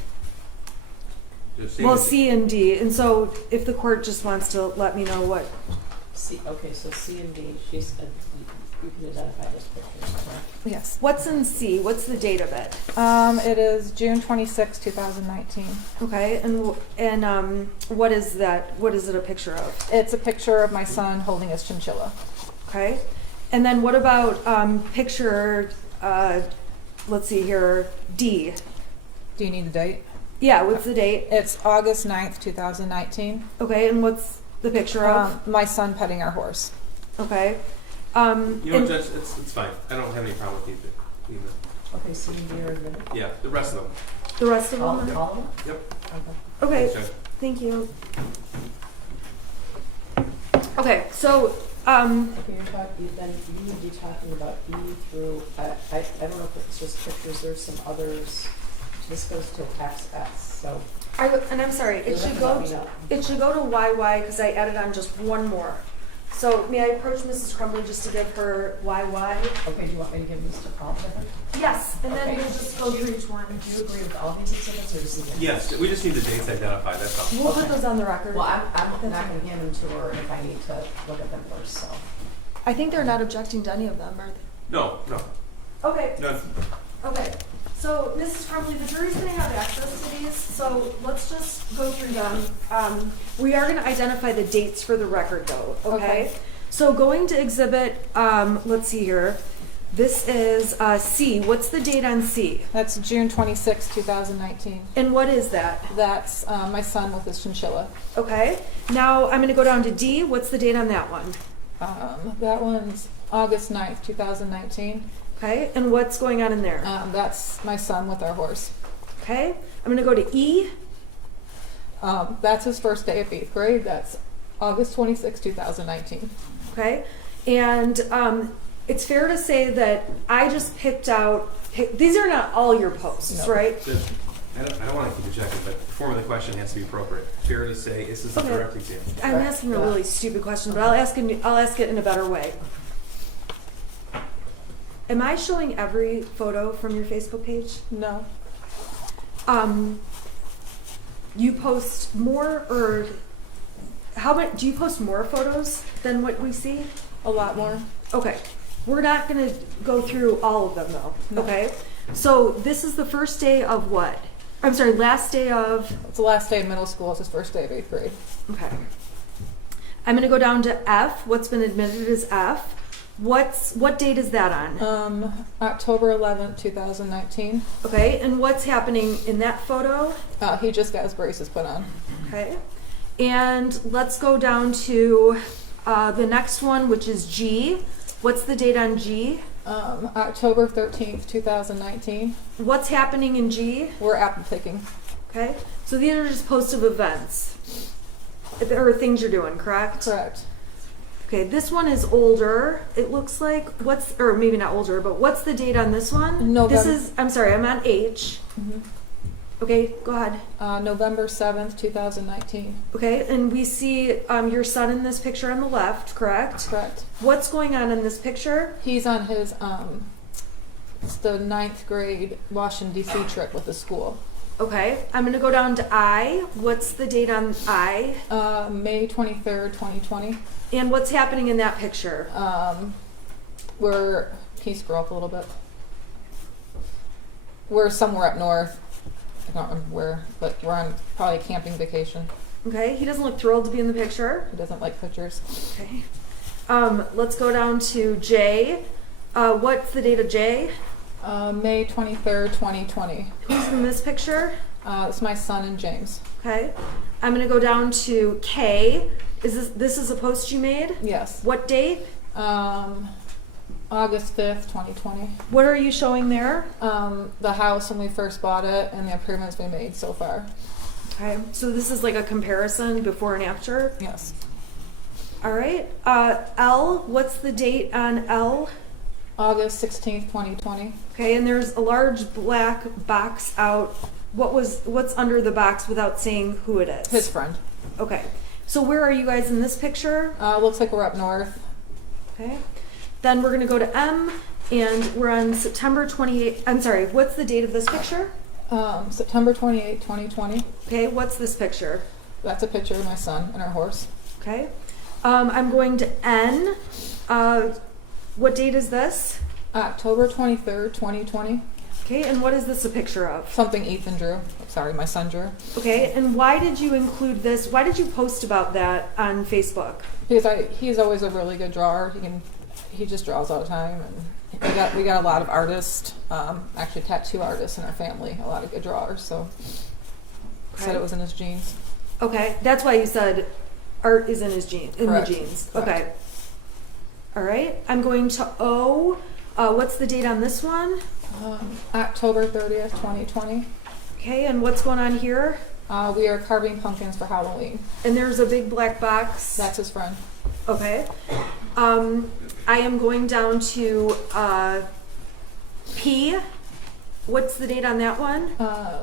Well, C and D. And so if the court just wants to let me know what. C. Okay, so C and D. You can identify those pictures, correct? Yes. What's in C? What's the date of it? It is June 26, 2019. Okay, and what is that? What is it a picture of? It's a picture of my son holding his chinchilla. Okay, and then what about picture? Let's see here, D. Do you need the date? Yeah, what's the date? It's August 9th, 2019. Okay, and what's the picture of? My son petting our horse. Okay. You know, Judge, it's fine. I don't have any problem with either. Okay, C and D are admitted. Yeah, the rest of them. The rest of All them? of them? Yep. Okay. Okay, Thanks, Judge. thank you. Okay, so, Okay, you need to be talking about E through, I don't know if it's just pictures, there's some others. This goes to XS, so. and I'm sorry, you'll have to let me know. it should go to YY because I added on just one more. So may I approach Mrs. Crumbley just to give her YY? Okay, do you want me to give these to Paul? Yes, and then Okay. we'll just go through each one. Do you agree with all these exhibits or just these? Yes, we just need the dates identified. That's all. We'll put Okay. those on the record. Well, I'm not going to hand them to her if I need to look at them first, so. I think they're not objecting to any of them, are they? No. Okay. None. Okay, so Mrs. Crumbley, the jury's gonna have access to these, so let's just go through them. We are gonna identify the dates for the record though, okay? Okay. So going to exhibit, let's see here, This is C. What's the date on C? That's June 26, 2019. And what is that? That's my son with his chinchilla. Okay. Now I'm going to go down to D. What's the date on that one? That one's August 9th, 2019. Okay. And what's going on in there? That's my son with our horse. Okay. I'm going to go to E. That's his first day of 8th grade. That's August 26, 2019. Okay. And it's fair to say that I just picked out, these are not all your posts, No. right? I don't want to keep you checking, but the form of the question has to be appropriate. Fair to say, this is a Okay. direct example. I'm asking a really stupid question, but I'll ask it in a better way. Am I showing every photo from your Facebook page? No. You post more, or how much, do you post more photos than what we see? A lot more. Okay, we're not gonna go through all of them though, No. okay? So this is the first day of what? I'm sorry, last day of, It's the last day of middle school. It's his first day of 8th grade. okay. I'm gonna go down to F, what's been admitted as F. What date is that on? October 11th, 2019. Okay, and what's happening in that photo? He just got his braces put on. Okay, and let's go down to the next one, which is G. What's the date on G? October 13th, 2019. What's happening in G? We're apple picking. Okay, so these are just posts of events or things you're doing, correct? Correct. Okay, this one is older. It looks like or maybe not older, but what's the date on this one? November. I'm sorry, I'm on H. Mm-hmm. Okay, go ahead. November 7th, 2019. Okay, and we see your son in this picture on the left, correct? Correct. What's going on in this picture? He's on his, it's the 9th grade Washington, D.C. trip with the school. Okay, I'm gonna go down to I. What's the date on I? May 23rd, 2020. And what's happening in that picture? Can you scroll up a little bit? We're somewhere up north. I don't remember where, but we're on probably a camping vacation. Okay, he doesn't look thrilled to be in the picture. He doesn't like pictures. Okay. Let's go down to J. What's the date of J? May 23rd, 2020. Who's in this picture? It's my son and James. Okay. I'm gonna go down to K. This is a post you made? Yes. What date? August 5th, 2020. What are you showing there? The house when we first bought it and the improvements we made so far. Okay, so this is like a comparison before and after. Yes. All right. L, what's the date on L? August 16th, 2020. Okay, and there's a large black box out. What's under the box without saying who it is? His friend. Okay. So where are you guys in this picture? Looks like we're up north. Okay. Then we're going to go to M, and we're on September 28th. I'm sorry, what's the date of this picture? September 28th, 2020. Okay, what's this picture? That's a picture of my son and our horse. Okay. I'm going to N. What date is this? October 23rd, 2020. Okay, and what is this a picture of? Something Ethan drew. Sorry, my son drew. Okay, and why did you include this? Why did you post about that on Facebook? Because he's always a really good drawer. He just draws all the time, and we got a lot of artists, actually tattoo artists in our family, a lot of good drawers. So said it was in his genes. Okay, that's why you said art is in his genes. In Correct. the genes. Correct. Okay. All right. I'm going to O. What's the date on this one? October 30th, 2020. Okay, and what's going on here? We are carving pumpkins for Halloween. And there's a big black box. That's his friend. Okay. I am going down to P. What's the date on that one?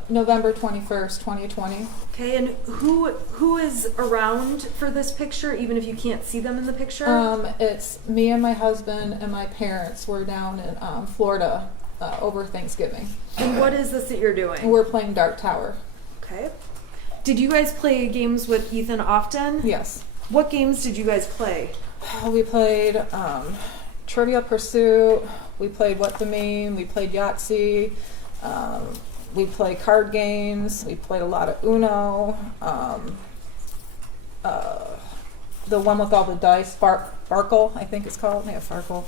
November 21st, 2020. Okay, and who is around for this picture, even if you can't see them in the picture? It's me and my husband and my parents. We're down in Florida over Thanksgiving. And what is this that you're doing? We're playing Dark Tower. Okay. Did you guys play games with Ethan often? Yes. What games did you guys play? We played Trivial Pursuit. We played What the Meme. We played Yahtzee. We play card games. We played a lot of Uno. The one with all the dice, Farkle, I think it's called. Yeah, Farkle.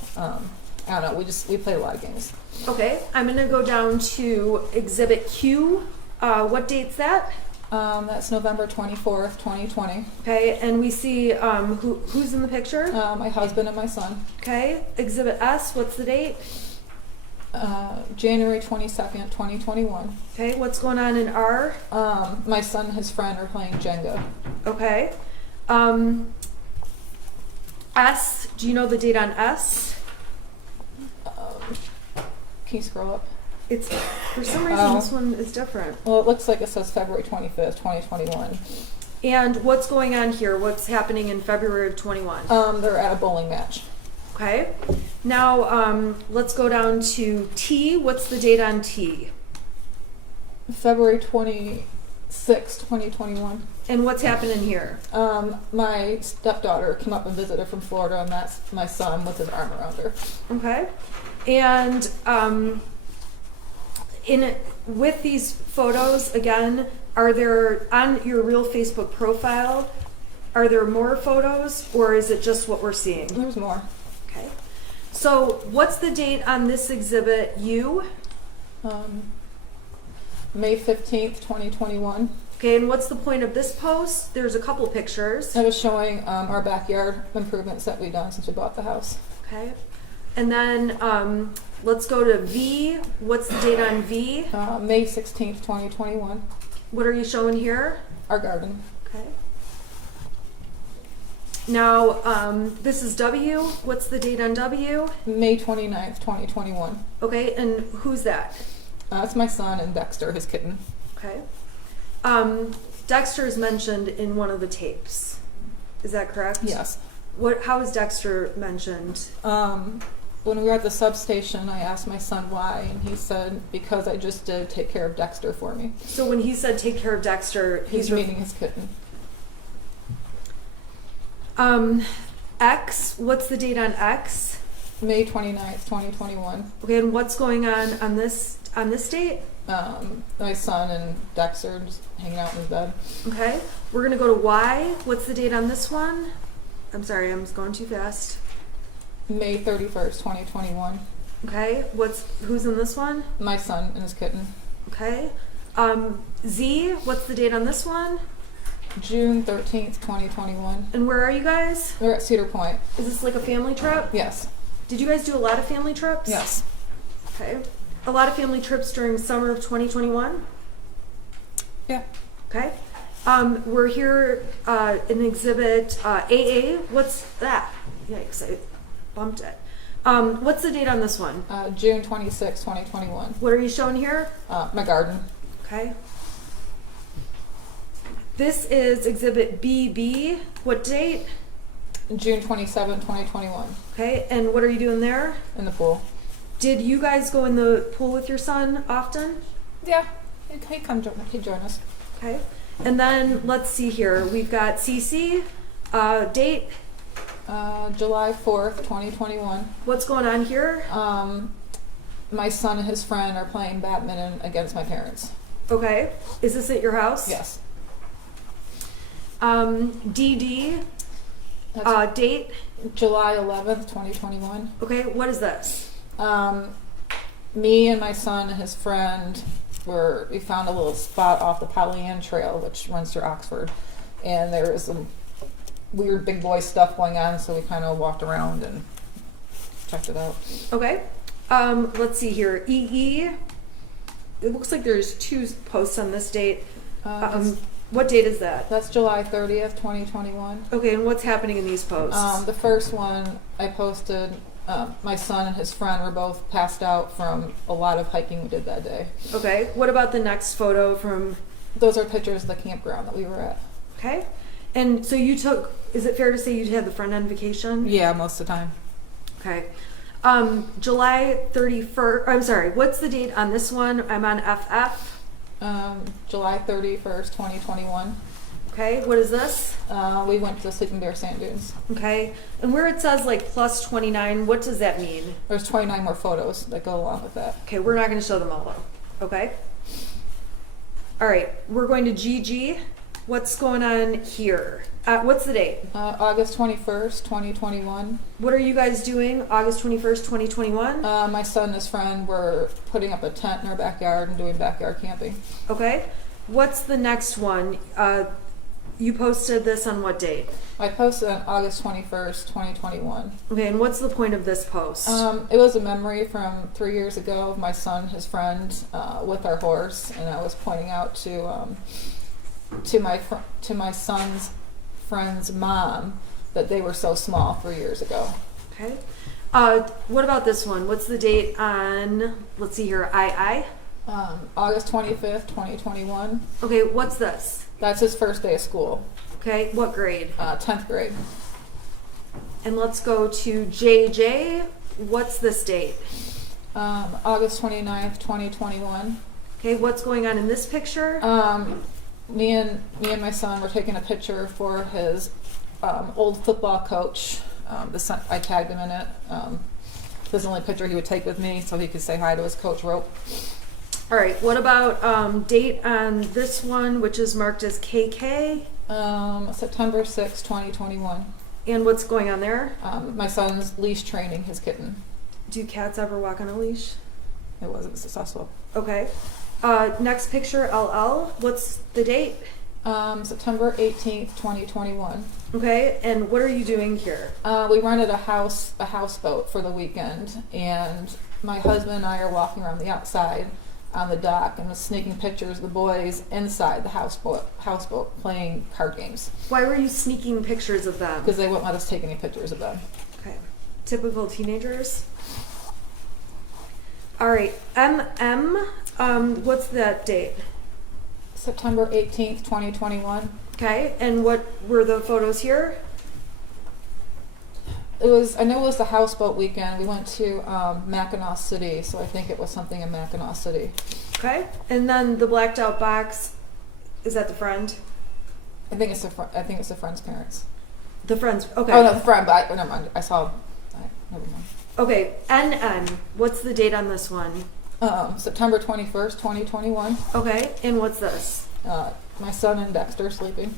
I don't know, we played a lot of games. Okay, I'm gonna go down to Exhibit Q. What date's that? That's November 24th, 2020. Okay, and we see who's in the picture? My husband and my son. Okay, Exhibit S, what's the date? January 22nd, 2021. Okay, what's going on in R? My son and his friend are playing Jenga. Okay. S, do you know the date on S? Can you scroll up? It's, for some reason, this one is different. Well, it looks like it says February 25th, 2021. And what's going on here? What's happening in February of 21? They're at a bowling match. Okay. Now, let's go down to T. What's the date on T? February 26th, 2021. And what's happening here? My stepdaughter came up and visited from Florida, and that's my son with his arm around her. Okay. And with these photos, again, are there, on your real Facebook profile, are there more photos, or is it just what we're seeing? There's more. Okay. So what's the date on this exhibit U? May 15th, 2021. Okay, and what's the point of this post? There's a couple pictures. I was showing our backyard improvements that we've done since we bought the house. Okay. And then let's go to V. What's the date on V? May 16th, 2021. What are you showing here? Our garden. Okay. Now, this is W. What's the date on W? May 29th, 2021. Okay, and who's that? It's my son and Dexter, his kitten. Okay. Dexter is mentioned in one of the tapes. Is that correct? Yes. How is Dexter mentioned? When we were at the substation, I asked my son why, and he said, because I just did take care of Dexter for me. So when he said take care of Dexter, He's meaning his kitten. X, what's the date on X? May 29th, 2021. Okay, and what's going on this date? My son and Dexter just hanging out in his bed. Okay, we're gonna go to Y. What's the date on this one? I'm sorry, I'm just going too fast. May 31st, 2021. Okay, who's in this one? My son and his kitten. Okay. Z, what's the date on this one? June 13th, 2021. And where are you guys? We're at Cedar Point. Is this like a family trip? Yes. Did you guys do a lot of family trips? Yes. Okay. A lot of family trips during summer of 2021? Yeah. Okay. We're here in exhibit AA. What's that? Yikes, I bumped it. What's the date on this one? June 26th, 2021. What are you showing here? My garden. Okay. This is exhibit BB. What date? June 27th, 2021. Okay, and what are you doing there? In the pool. Did you guys go in the pool with your son often? Yeah. He'd join us. Okay. And then let's see here. We've got CC. Date. July 4th, 2021. What's going on here? My son and his friend are playing badminton against my parents. Okay. Is this at your house? Yes. DD. Date. July 11th, 2021. Okay, what is this? Me and my son and his friend we found a little spot off the Pollyant Trail, which runs through Oxford, and there was some weird big boy stuff going on, so we kind of walked around and checked it out. Okay. Let's see here. EE. It looks like there's 2 posts on this date. What date is that? That's July 30th, 2021. Okay, and what's happening in these posts? The first one I posted, my son and his friend were both passed out from a lot of hiking we did that day. Okay, what about the next photo from... Those are pictures of the campground that we were at. Okay, and so you took, is it fair to say you had the friend on vacation? Yeah, most of the time. Okay. July 31st, I'm sorry, what's the date on this one? I'm on FF. July 31st, 2021. Okay, what is this? We went to the Sleeping Bear Sand Dunes. Okay, and where it says like plus 29, what does that mean? There's 29 more photos that go along with that. Okay, we're not going to show them all though. Okay? All right, we're going to GG. What's going on here? What's the date? August 21st, 2021. What are you guys doing August 21st, 2021? My son and his friend were putting up a tent in our backyard and doing backyard camping. Okay. What's the next one? You posted this on what date? I posted on August 21st, 2021. Okay, and what's the point of this post? It was a memory from 3 years ago of my son, his friend, with our horse, and I was pointing out to my son's friend's mom that they were so small 3 years ago. Okay. What about this one? What's the date on, let's see here, August 25th, 2021. Okay, what's this? That's his first day of school, Okay, what grade? 10th grade. And let's go to JJ. What's this date? August 29th, 2021. Okay, what's going on in this picture? Me and my son were taking a picture for his old football coach. I tagged him in it. This is the only picture he would take with me so he could say hi to his coach Rope. All right, what about date on this one, which is marked as KK? September 6th, 2021. And what's going on there? My son's leash training his kitten. Do cats ever walk on a leash? It wasn't successful. Okay. Next picture, LL. What's the date? September 18th, 2021. Okay, and what are you doing here? We rented a houseboat for the weekend, and my husband and I are walking around the outside on the dock and was sneaking pictures of the boys inside the houseboat playing card games Why were you sneaking pictures of them? because they wouldn't let us take any pictures of them. Okay. Typical teenagers. All right, what's that date? September 18th, 2021. Okay, and what were the photos here? I know it was the houseboat weekend. We went to Mackinac City, so I think it was something in Mackinac City. Okay, and then the blacked out box, is that the friend? I think it's the friend's parents. The friend's, okay. Oh no, the friend, but never mind. Never mind. Okay, NN, what's the date on this one? September 21st, 2021. Okay, and what's this? My son and Dexter sleeping.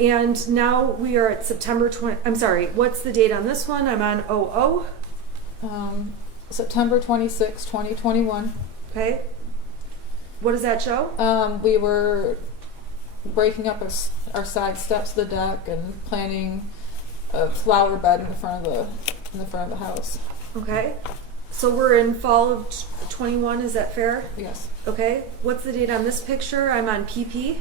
And now we are at September 20, I'm sorry, what's the date on this one? I'm on 00. September 26th, 2021. Okay. What does that show? We were breaking up our side steps of the deck and planting a flower bed in the front of the house. Okay. So we're in fall of 21, is that fair? Yes. Okay. What's the date on this picture? I'm on PP.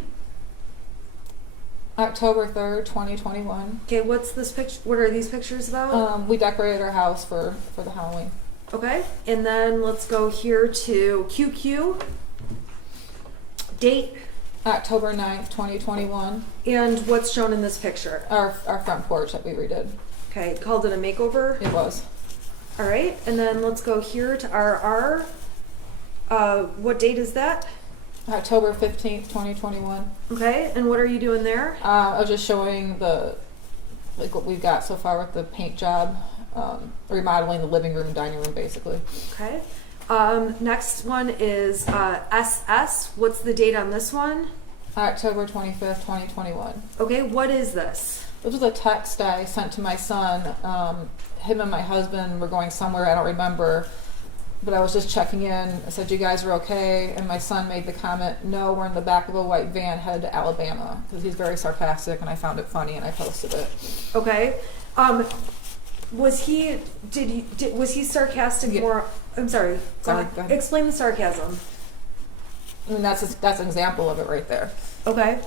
October 3rd, 2021. Okay, what's this picture? What are these pictures about? We decorated our house for the Halloween. Okay, and then let's go here to QQ. Date. October 9th, 2021. And what's shown in this picture? Our front porch that we redid. Okay, called it a makeover. It was. All right, and then let's go here to RR. What date is that? October 15th, 2021. Okay, and what are you doing there? I was just showing what we've got so far with the paint job, remodeling the living room and dining room basically. Okay. Next one is SS. What's the date on this one? October 25th, 2021. Okay, what is this? This was a text I sent to my son. Him and my husband were going somewhere, I don't remember, but I was just checking in. I said, you guys are okay? And my son made the comment, no, we're in the back of a white van headed to Alabama, because he's very sarcastic and I found it funny and I posted it. Okay. Was he sarcastic Yeah. more? I'm sorry. Sorry, go ahead. Explain the sarcasm. I mean, that's an example of it right there. Okay.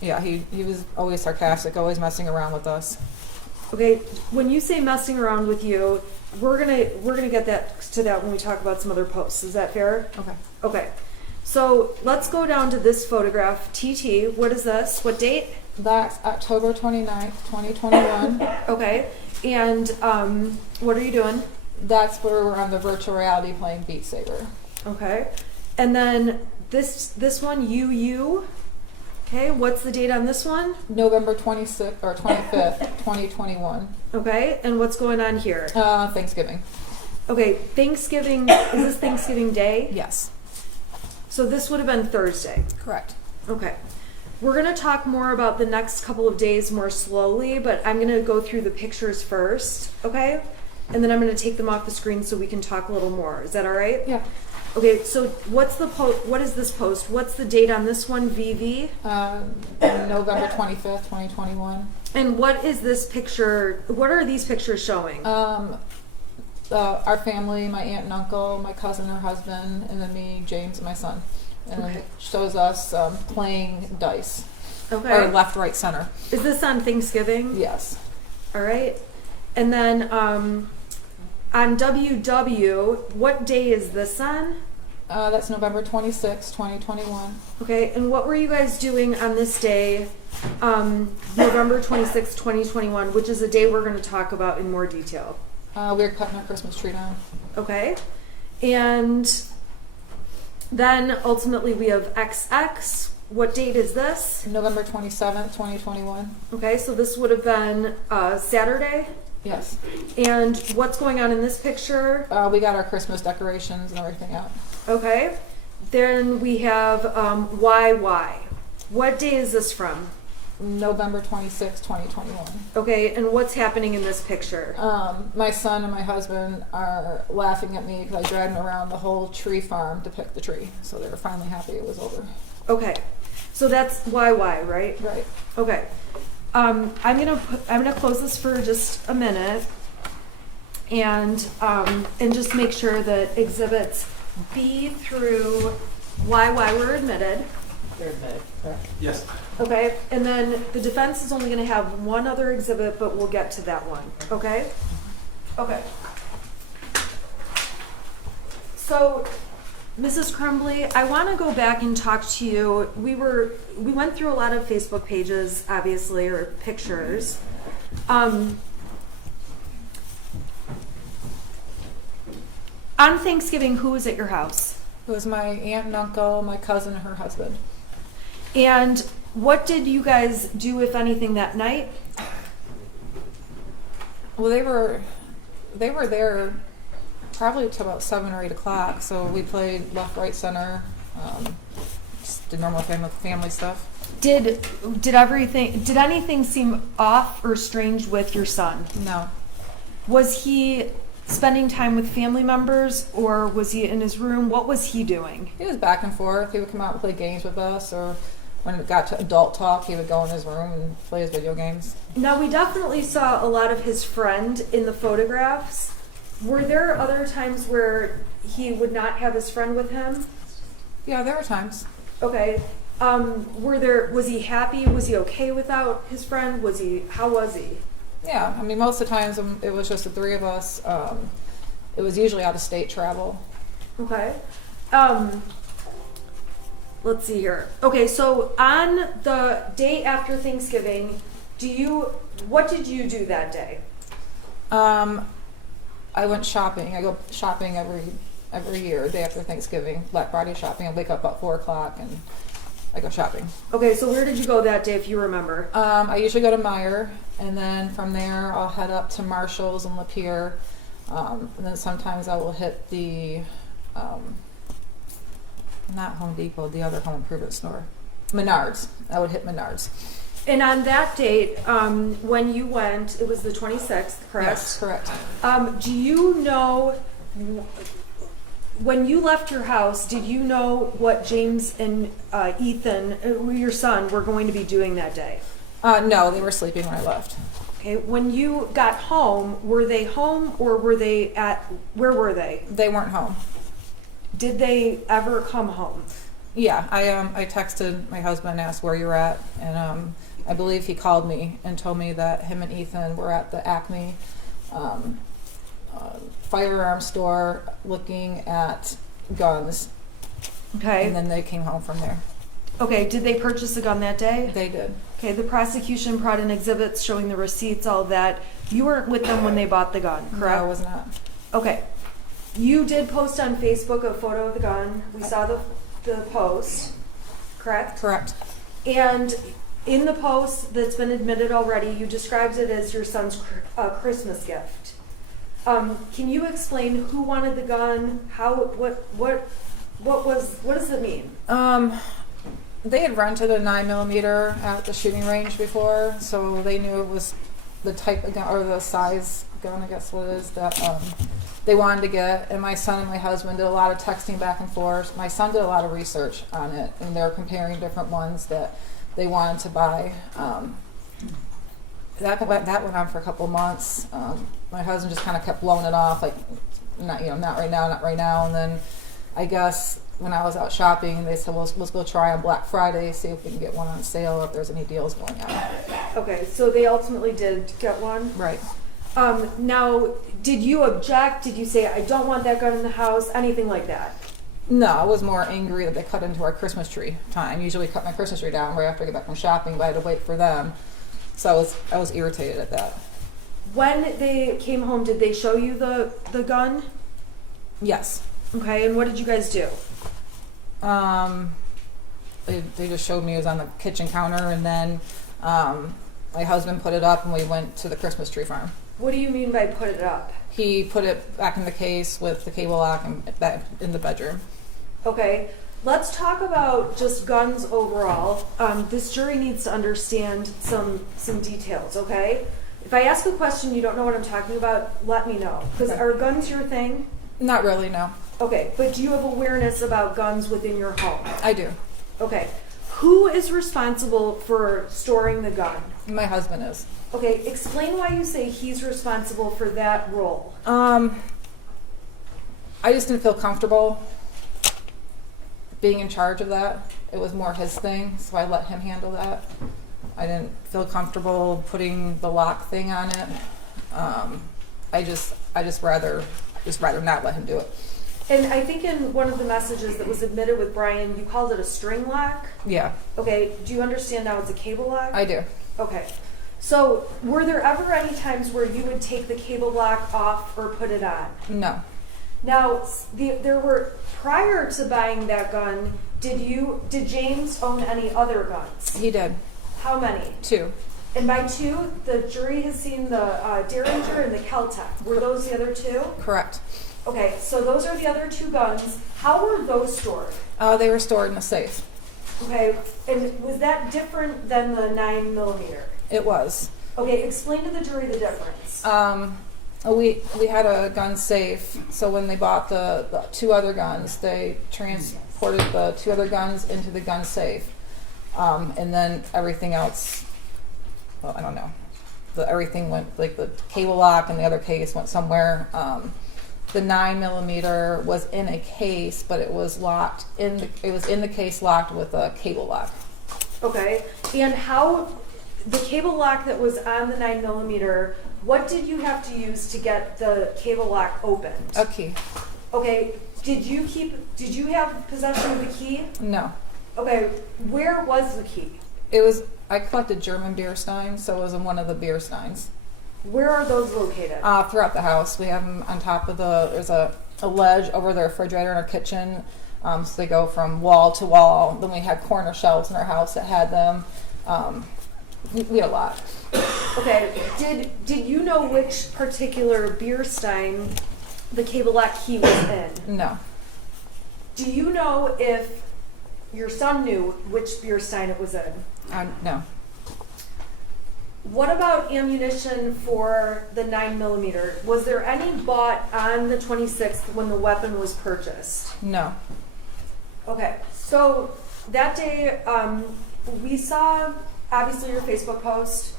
Yeah, he was always sarcastic, always messing around with us. Okay. When you say messing around with you, we're gonna get to that when we talk about some other posts. Is that fair? Okay. Okay. So let's go down to this photograph. TT. What is this? What date? That's October 29th, 2021. Okay. And what are you doing? That's where we're on the virtual reality playing Beat Saber. Okay. And then this one, UU. Okay, what's the date on this one? November 26th or 25th, 2021. Okay, and what's going on here? Thanksgiving. Okay, Thanksgiving, is this Thanksgiving Day? Yes. So this would have been Thursday. Correct. Okay. we're gonna talk more about the next couple of days more slowly, but I'm gonna go through the pictures first, okay? And then I'm gonna take them off the screen so we can talk a little more. Is that all right? Yeah. Okay, so what is this post? What's the date on this one, VV? November 25th, 2021. And what is this picture, what are these pictures showing? Our family, my aunt and uncle, my cousin, her husband, and then me, James, and my son. And then Okay. it shows us playing dice. Okay. Or left, right, center. Is this on Thanksgiving? Yes. All right. And then on WW, what day is this on? That's November 26th, 2021. Okay, and what were you guys doing on this day, November 26th, 2021, which is a day we're going to talk about in more detail? We were cutting our Christmas tree down. Okay. And then ultimately we have XX. What date is this? November 27th, 2021. Okay, so this would have been Saturday. Yes. And what's going on in this picture? We got our Christmas decorations and everything out. Okay. Then we have YY. What day is this from? November 26th, 2021. Okay, and what's happening in this picture? My son and my husband are laughing at me because I dragged them around the whole tree farm to pick the tree. So they were finally happy it was over. Okay, so that's YY, right? Right. Okay. I'm gonna close this for just a minute, and just make sure that exhibits B through YY were admitted. They're admitted, correct? Yes. Okay, and then the defense is only going to have one other exhibit, but we'll get to that one. Okay? Okay. So, Mrs. Crumbley, I want to go back and talk to you. We went through a lot of Facebook pages, obviously, or pictures. On Thanksgiving, who was at your house? It was my aunt and uncle, my cousin, and her husband. And what did you guys do, if anything, that night? Well, they were there probably till about 7 or 8 o'clock. So we played left, right, center, just the normal family stuff. Did anything seem off or strange with your son? No. Was he spending time with family members, or was he in his room? What was he doing? He was back and forth. He would come out and play games with us, or when it got to adult talk, he would go in his room and play his video games. Now, we definitely saw a lot of his friend in the photographs. Were there other times where he would not have his friend with him? Yeah, there were times. Okay. Was he happy? Was he okay without his friend? How was he? Yeah, I mean, most of the times it was just the three of us. It was usually out of state travel. Okay. Let's see here. Okay, so on the day after Thanksgiving, what did you do that day? I went shopping. I go shopping every year, day after Thanksgiving, Black Friday shopping. I wake up about 4 o'clock and I go shopping. Okay, so where did you go that day, if you remember? I usually go to Meijer, and then from there I'll head up to Marshall's and Lapeer, and then sometimes I will hit the not Home Depot, the other home improvement store, Menards. I would hit Menards. And on that date, when you went, it was the 26th, correct? Yes, correct. Do you know, when you left your house, did you know what James and Ethan, your son, were going to be doing that day? No, they were sleeping when I left. Okay, when you got home, were they home, or were they where were they? They weren't home. Did they ever come home? Yeah, I texted my husband and asked where you're at, and I believe he called me and told me that him and Ethan were at the Acme firearm store looking at guns. Okay. And then they came home from there. Okay, did they purchase a gun that day? They did. Okay, the prosecution brought in exhibits showing the receipts, all that. You weren't with them when they bought the gun, correct? No, I was not. Okay. You did post on Facebook a photo of the gun. We saw the post, correct? Correct. And in the post that's been admitted already, you described it as your son's Christmas gift. Can you explain who wanted the gun? What does it mean? They had rented a 9mm at the shooting range before, so they knew it was the type of gun, or the size gun, I guess what it is, that they wanted to get. And my son and my husband did a lot of texting back and forth. My son did a lot of research on it, and they were comparing different ones that they wanted to buy. That went on for a couple of months. My husband just kind of kept blowing it off, like, not right now. And then I guess when I was out shopping, they said, well, let's go try on Black Friday, see if we can get one on sale, or if there's any deals going on. Okay, so they ultimately did get one. Right. Now, did you object? Did you say, I don't want that gun in the house? Anything like that? No, I was more angry that they cut into our Christmas tree time. Usually cut my Christmas tree down right after I get back from shopping, but I had to wait for them. So I was irritated at that. When they came home, did they show you the gun? Yes. Okay, and what did you guys do? They just showed me it was on the kitchen counter, and then my husband put it up, and we went to the Christmas tree farm. What do you mean by put it up? He put it back in the case with the cable lock and back in the bedroom. Okay, let's talk about just guns overall. This jury needs to understand some details, okay? If I ask a question you don't know what I'm talking about, let me know. Because Okay. are guns your thing? Not really, no. Okay, but do you have awareness about guns within your home? I do. Okay, who is responsible for storing the gun? My husband is. Okay, explain why you say he's responsible for that role. I just didn't feel comfortable being in charge of that. It was more his thing, so I let him handle that. I didn't feel comfortable putting the lock thing on it. I just rather not let him do it. And I think in one of the messages that was admitted with Brian, you called it a string lock. Yeah, Okay, do you understand now it's a cable lock? I do. Okay. So, were there ever any times where you would take the cable lock off or put it on? No. Now, there were, prior to buying that gun, did James own any other guns? He did. How many? 2. And by 2, the jury has seen the Derringer and the Kel-Tec. Were those the other 2? Correct. Okay, so those are the other 2 guns. How were those stored? They were stored in a safe. Okay, and was that different than the 9mm? It was. Okay, explain to the jury the difference. We had a gun safe, so when they bought the 2 other guns, they transported the 2 other guns into the gun safe. And then everything else, well, I don't know. Everything went, like the cable lock and the other case went somewhere. The 9mm was in a case, but it was locked it was in the case locked with a cable lock. Okay, and how, the cable lock that was on the 9mm, what did you have to use to get the cable lock opened? A key. Okay, did you have possession of the key? No. Okay, where was the key? I collected German beer steins, so it was in one of the beer steins. Where are those located? Throughout the house. We have them on top of there's a ledge over the refrigerator in our kitchen. So they go from wall to wall. Then we had corner shelves in our house that had them. We had a lot. Okay, did you know which particular beer stein the cable lock key was in? No. Do you know if your son knew which beer stein it was in? No. What about ammunition for the 9mm? Was there any bought on the 26th when the weapon was purchased? No. Okay, so that day we saw, obviously, your Facebook post.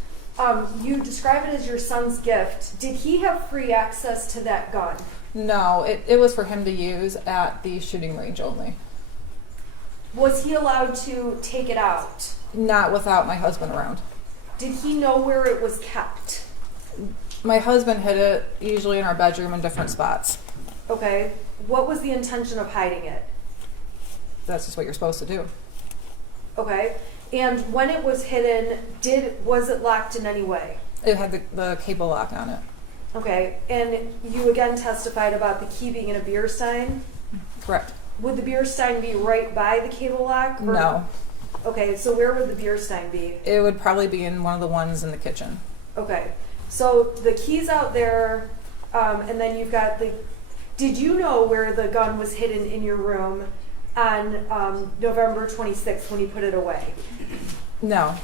You describe it as your son's gift. Did he have free access to that gun? No, it was for him to use at the shooting range only. Was he allowed to take it out? Not without my husband around. Did he know where it was kept? My husband hid it usually in our bedroom in different spots. Okay, what was the intention of hiding it? That's just what you're supposed to do. Okay, and when it was hidden, was it locked in any way? It had the cable lock on it. Okay, and you again testified about the key being in a beer stein? Correct. Would the beer stein be right by the cable lock? Or? No. Okay, so where would the beer stein be? It would probably be in one of the ones in the kitchen. Okay, so the key's out there, and then you've got did you know where the gun was hidden in your room on November 26th when he put it away? No.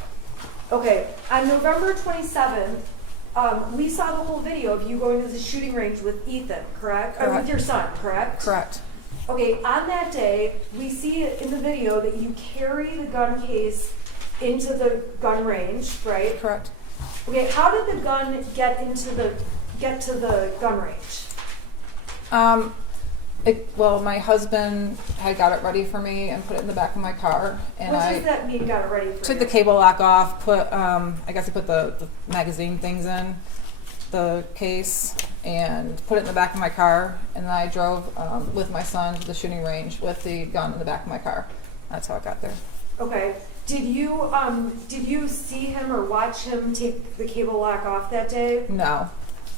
Okay, on November 27th, we saw the whole video of you going to the shooting range with Ethan, correct? Or with Correct. your son, correct? Correct. Okay, on that day, we see in the video that you carry the gun case into the gun range, right? Correct. Okay, how did the gun get to the gun range? Well, my husband had got it ready for me and put it in the back of my car, and What I does that mean, got it ready for took you? the cable lock off, put I guess I put the magazine things in the case and put it in the back of my car, and then I drove with my son to the shooting range with the gun in the back of my car. That's how it got there. Okay. Did you see him or watch him take the cable lock off that day? No.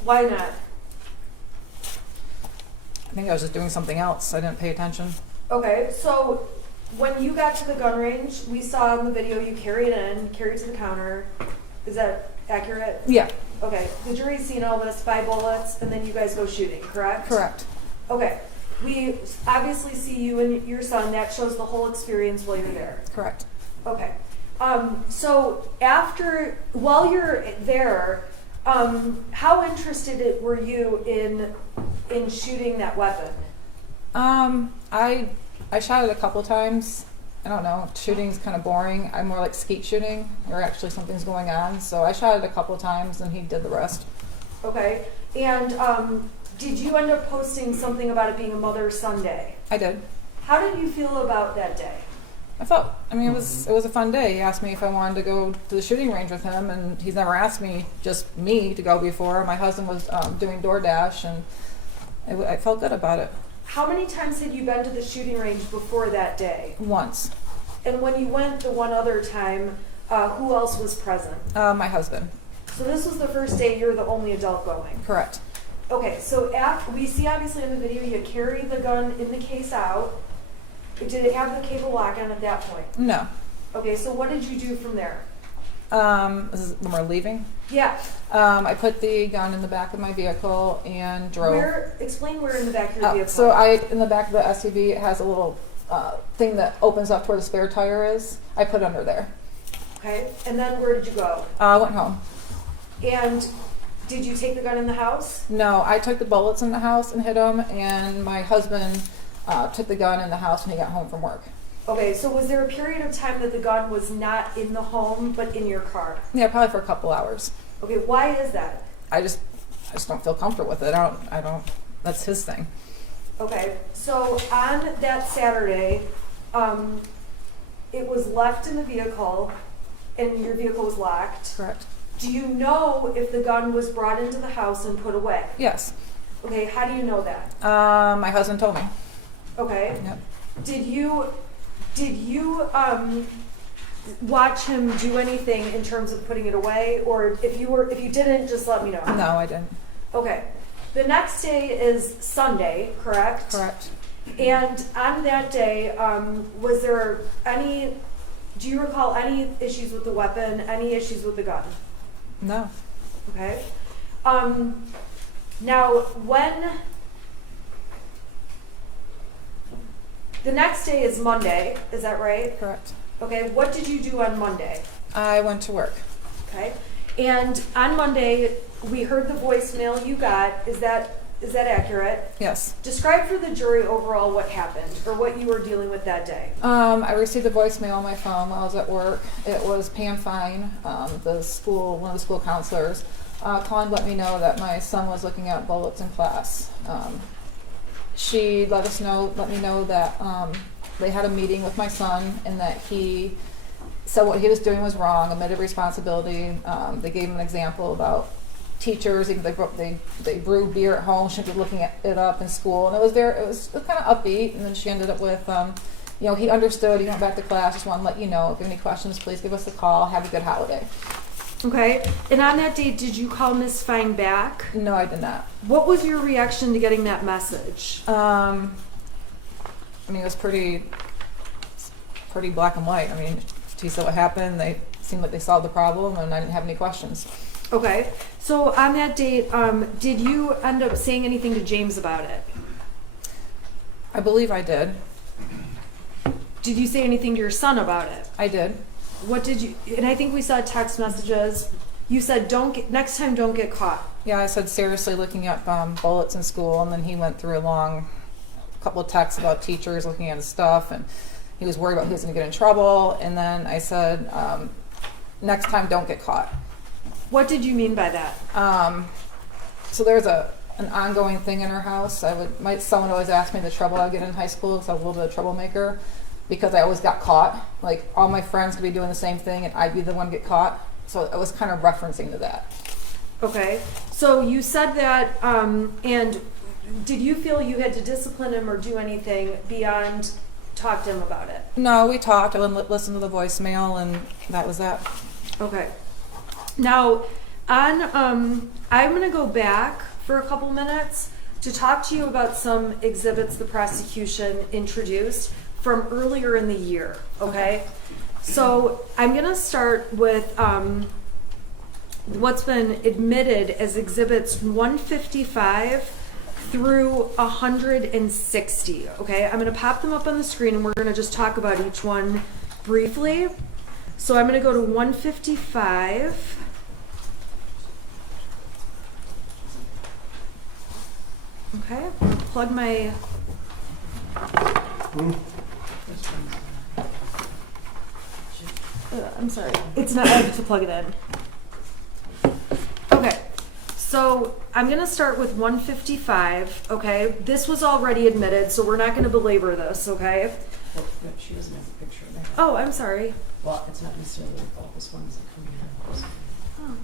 Why not? I think I was just doing something else. I didn't pay attention. Okay, so when you got to the gun range, we saw in the video you carry it in, carry it to the counter. Is that accurate? Yeah. Okay, the jury's seen all this, 5 bullets, and then you guys go shooting, correct? Correct. Okay, we obviously see you and your son. That shows the whole experience while you're there. Correct. Okay, so while you're there, how interested were you in shooting that weapon? I shot it a couple times. I don't know. Shooting's kind of boring. I'm more like skeet shooting, where actually something's going on. So I shot it a couple times, and he did the rest. Okay, and did you end up posting something about it being a Mother's-Son Day? I did. How did you feel about that day? It was a fun day. He asked me if I wanted to go to the shooting range with him, and he's never asked me, just me, to go before. My husband was doing DoorDash, and I felt good about it. How many times had you been to the shooting range before that day? Once. And when you went the one other time, who else was present? My husband. So this was the first day you're the only adult going? Correct. Okay, so we see obviously in the video you carry the gun in the case out. Did it have the cable lock on at that point? No. Okay, so what did you do from there? This is when we're leaving. Yeah. I put the gun in the back of my vehicle and drove. Explain where in the back of your vehicle. So in the back of the SUV, it has a little thing that opens up to where the spare tire is. I put it under there. Okay, and then where did you go? I went home. And did you take the gun in the house? No, I took the bullets in the house and hid them, and my husband took the gun in the house when he got home from work. Okay, so was there a period of time that the gun was not in the home but in your car? Yeah, probably for a couple hours. Okay, why is that? I just don't feel comfortable with it. I don't. That's his thing. Okay, so on that Saturday, it was left in the vehicle, and your vehicle was locked. Correct. Do you know if the gun was brought into the house and put away? Yes. Okay, how do you know that? My husband told me. Okay. Yep. Did you watch him do anything in terms of putting it away, or if you didn't, just let me know. No, I didn't. Okay. The next day is Sunday, correct? Correct. And on that day, was there any? Do you recall any issues with the weapon? Any issues with the gun? No. Okay. Now, when the next day is Monday, is that right? Correct. Okay. What did you do on Monday? I went to work. Okay. And on Monday, we heard the voicemail you got. Is that accurate? Yes. Describe for the jury overall what happened or what you were dealing with that day. I received a voicemail on my phone while I was at work. It was Pam Fine, one of the school counselors, calling to let me know that my son was looking at bullets in class. She let me know that they had a meeting with my son and that he said what he was doing was wrong, admitted responsibility. They gave him an example about teachers, even they brew beer at home, shouldn't be looking it up in school, and it was kind of upbeat. And then she ended up with, he understood. He went back to class. Just want to let you know. If you have any questions, please give us a call. Have a good holiday. Okay. And on that day, did you call Miss Fine back? No, I did not. What was your reaction to getting that message? It was pretty black and white. She said what happened. They seemed like they solved the problem, and I didn't have any questions. Okay. So on that date, did you end up saying anything to James about it? I believe I did. Did you say anything to your son about it? I did. What did you, and I think we saw text messages. You said, next time don't get caught. Yeah, I said seriously looking up bullets in school, and then he went through a long couple of texts about teachers looking at his stuff, and he was worried about he was going to get in trouble. And then I said, next time don't get caught. What did you mean by that? So there's an ongoing thing in our house. Someone always asked me the trouble I get in high school because I was a little bit of a troublemaker, because I always got caught. Like all my friends could be doing the same thing, and I'd be the one to get caught. So it was kind of referencing to that. Okay, so you said that, and did you feel you had to discipline him or do anything beyond talk to him about it? No, we talked. I listened to the voicemail, and that was that. Okay. Now, I'm going to go back for a couple minutes to talk to you about some exhibits the prosecution introduced from earlier in the year, okay? So I'm going to start with what's been admitted as exhibits 155 through 160, okay? I'm going to pop them up on the screen, and we're going to just talk about each one briefly. So I'm going to go to 155. Okay, plug my... I'm sorry, it's not ready to plug it in. Okay, so I'm going to start with 155, okay? This was already admitted, so we're not going to belabor this, okay? Well, no, she doesn't have a picture of that. Oh, I'm sorry. Well, it's not necessarily the fault. This one's coming in. Oh.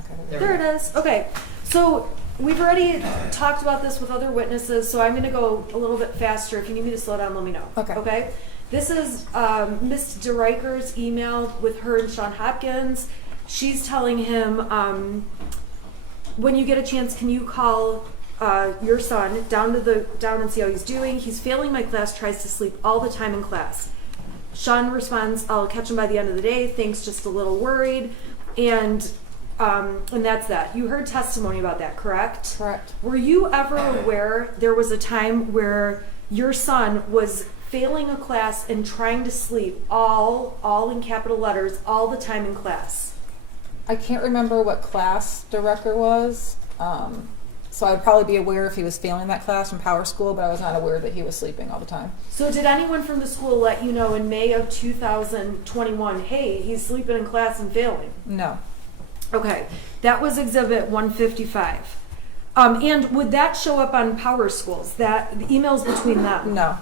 Okay. There it is. Okay, so we've already talked about this with other witnesses, so I'm going to go a little bit faster. If you need me to slow down, let me know. Okay. Okay? This is Ms. DeRiker's email with her and Sean Hopkins. She's telling him, when you get a chance, can you call your son down and see how he's doing? He's failing my class, tries to sleep all the time in class. Sean responds, I'll catch him by the end of the day. Thanks, just a little worried. And that's that. You heard testimony about that, correct? Correct. Were you ever aware there was a time where your son was failing a class and trying to sleep, all in capital letters, all the time in class? I can't remember what class director was, so I'd probably be aware if he was failing that class from Power School, but I was not aware that he was sleeping all the time. So did anyone from the school let you know in May of 2021, hey, he's sleeping in class and failing? No. Okay, that was exhibit 155. And would that show up on Power Schools, the emails between them? No.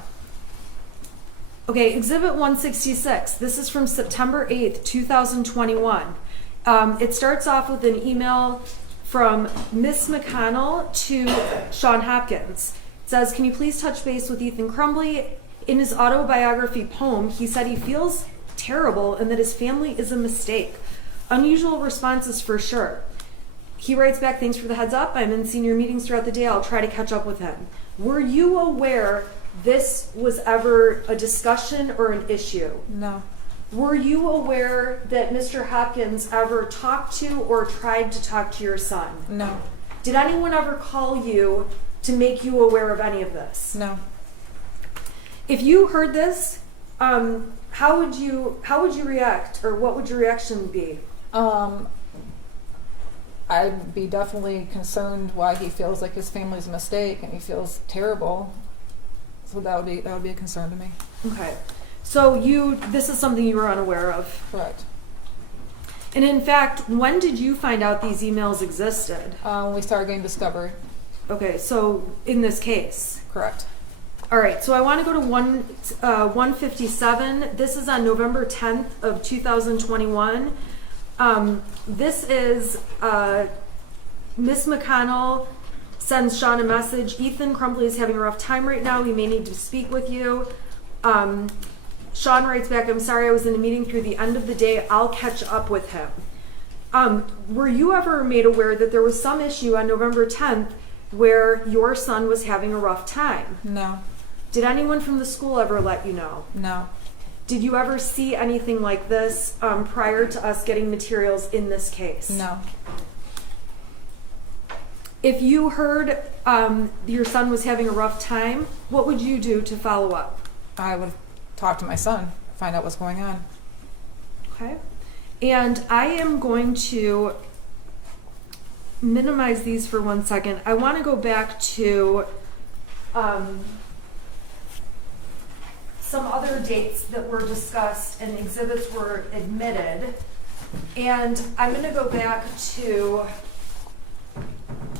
Okay, exhibit 166. This is from September 8th, 2021. It starts off with an email from Miss McConnell to Sean Hopkins. It says, can you please touch base with Ethan Crumbley? In his autobiography poem, he said he feels terrible and that his family is a mistake. Unusual responses for sure. He writes back, thanks for the heads up. I'm in senior meetings throughout the day. I'll try to catch up with him. Were you aware this was ever a discussion or an issue? No. Were you aware that Mr. Hopkins ever talked to or tried to talk to your son? No. Did anyone ever call you to make you aware of any of this? No. If you heard this, how would you react, or what would your reaction be? I'd be definitely concerned why he feels like his family's a mistake and he feels terrible. So that would be a concern to me. Okay. So this is something you were unaware of. Correct. And in fact, when did you find out these emails existed? When we started getting discovered. Okay, so in this case. Correct. All right, so I want to go to 157. This is on November 10th of 2021. This is Miss McConnell sends Sean a message. Ethan Crumbley is having a rough time right now. We may need to speak with you. Sean writes back, I'm sorry I was in a meeting through the end of the day. I'll catch up with him. Were you ever made aware that there was some issue on November 10th where your son was having a rough time? No. Did anyone from the school ever let you know? No. Did you ever see anything like this prior to us getting materials in this case? No. If you heard your son was having a rough time, what would you do to follow up? I would talk to my son, find out what's going on. Okay. And I am going to minimize these for 1 second. I want to go back to some other dates that were discussed and exhibits were admitted. And I'm going to go back to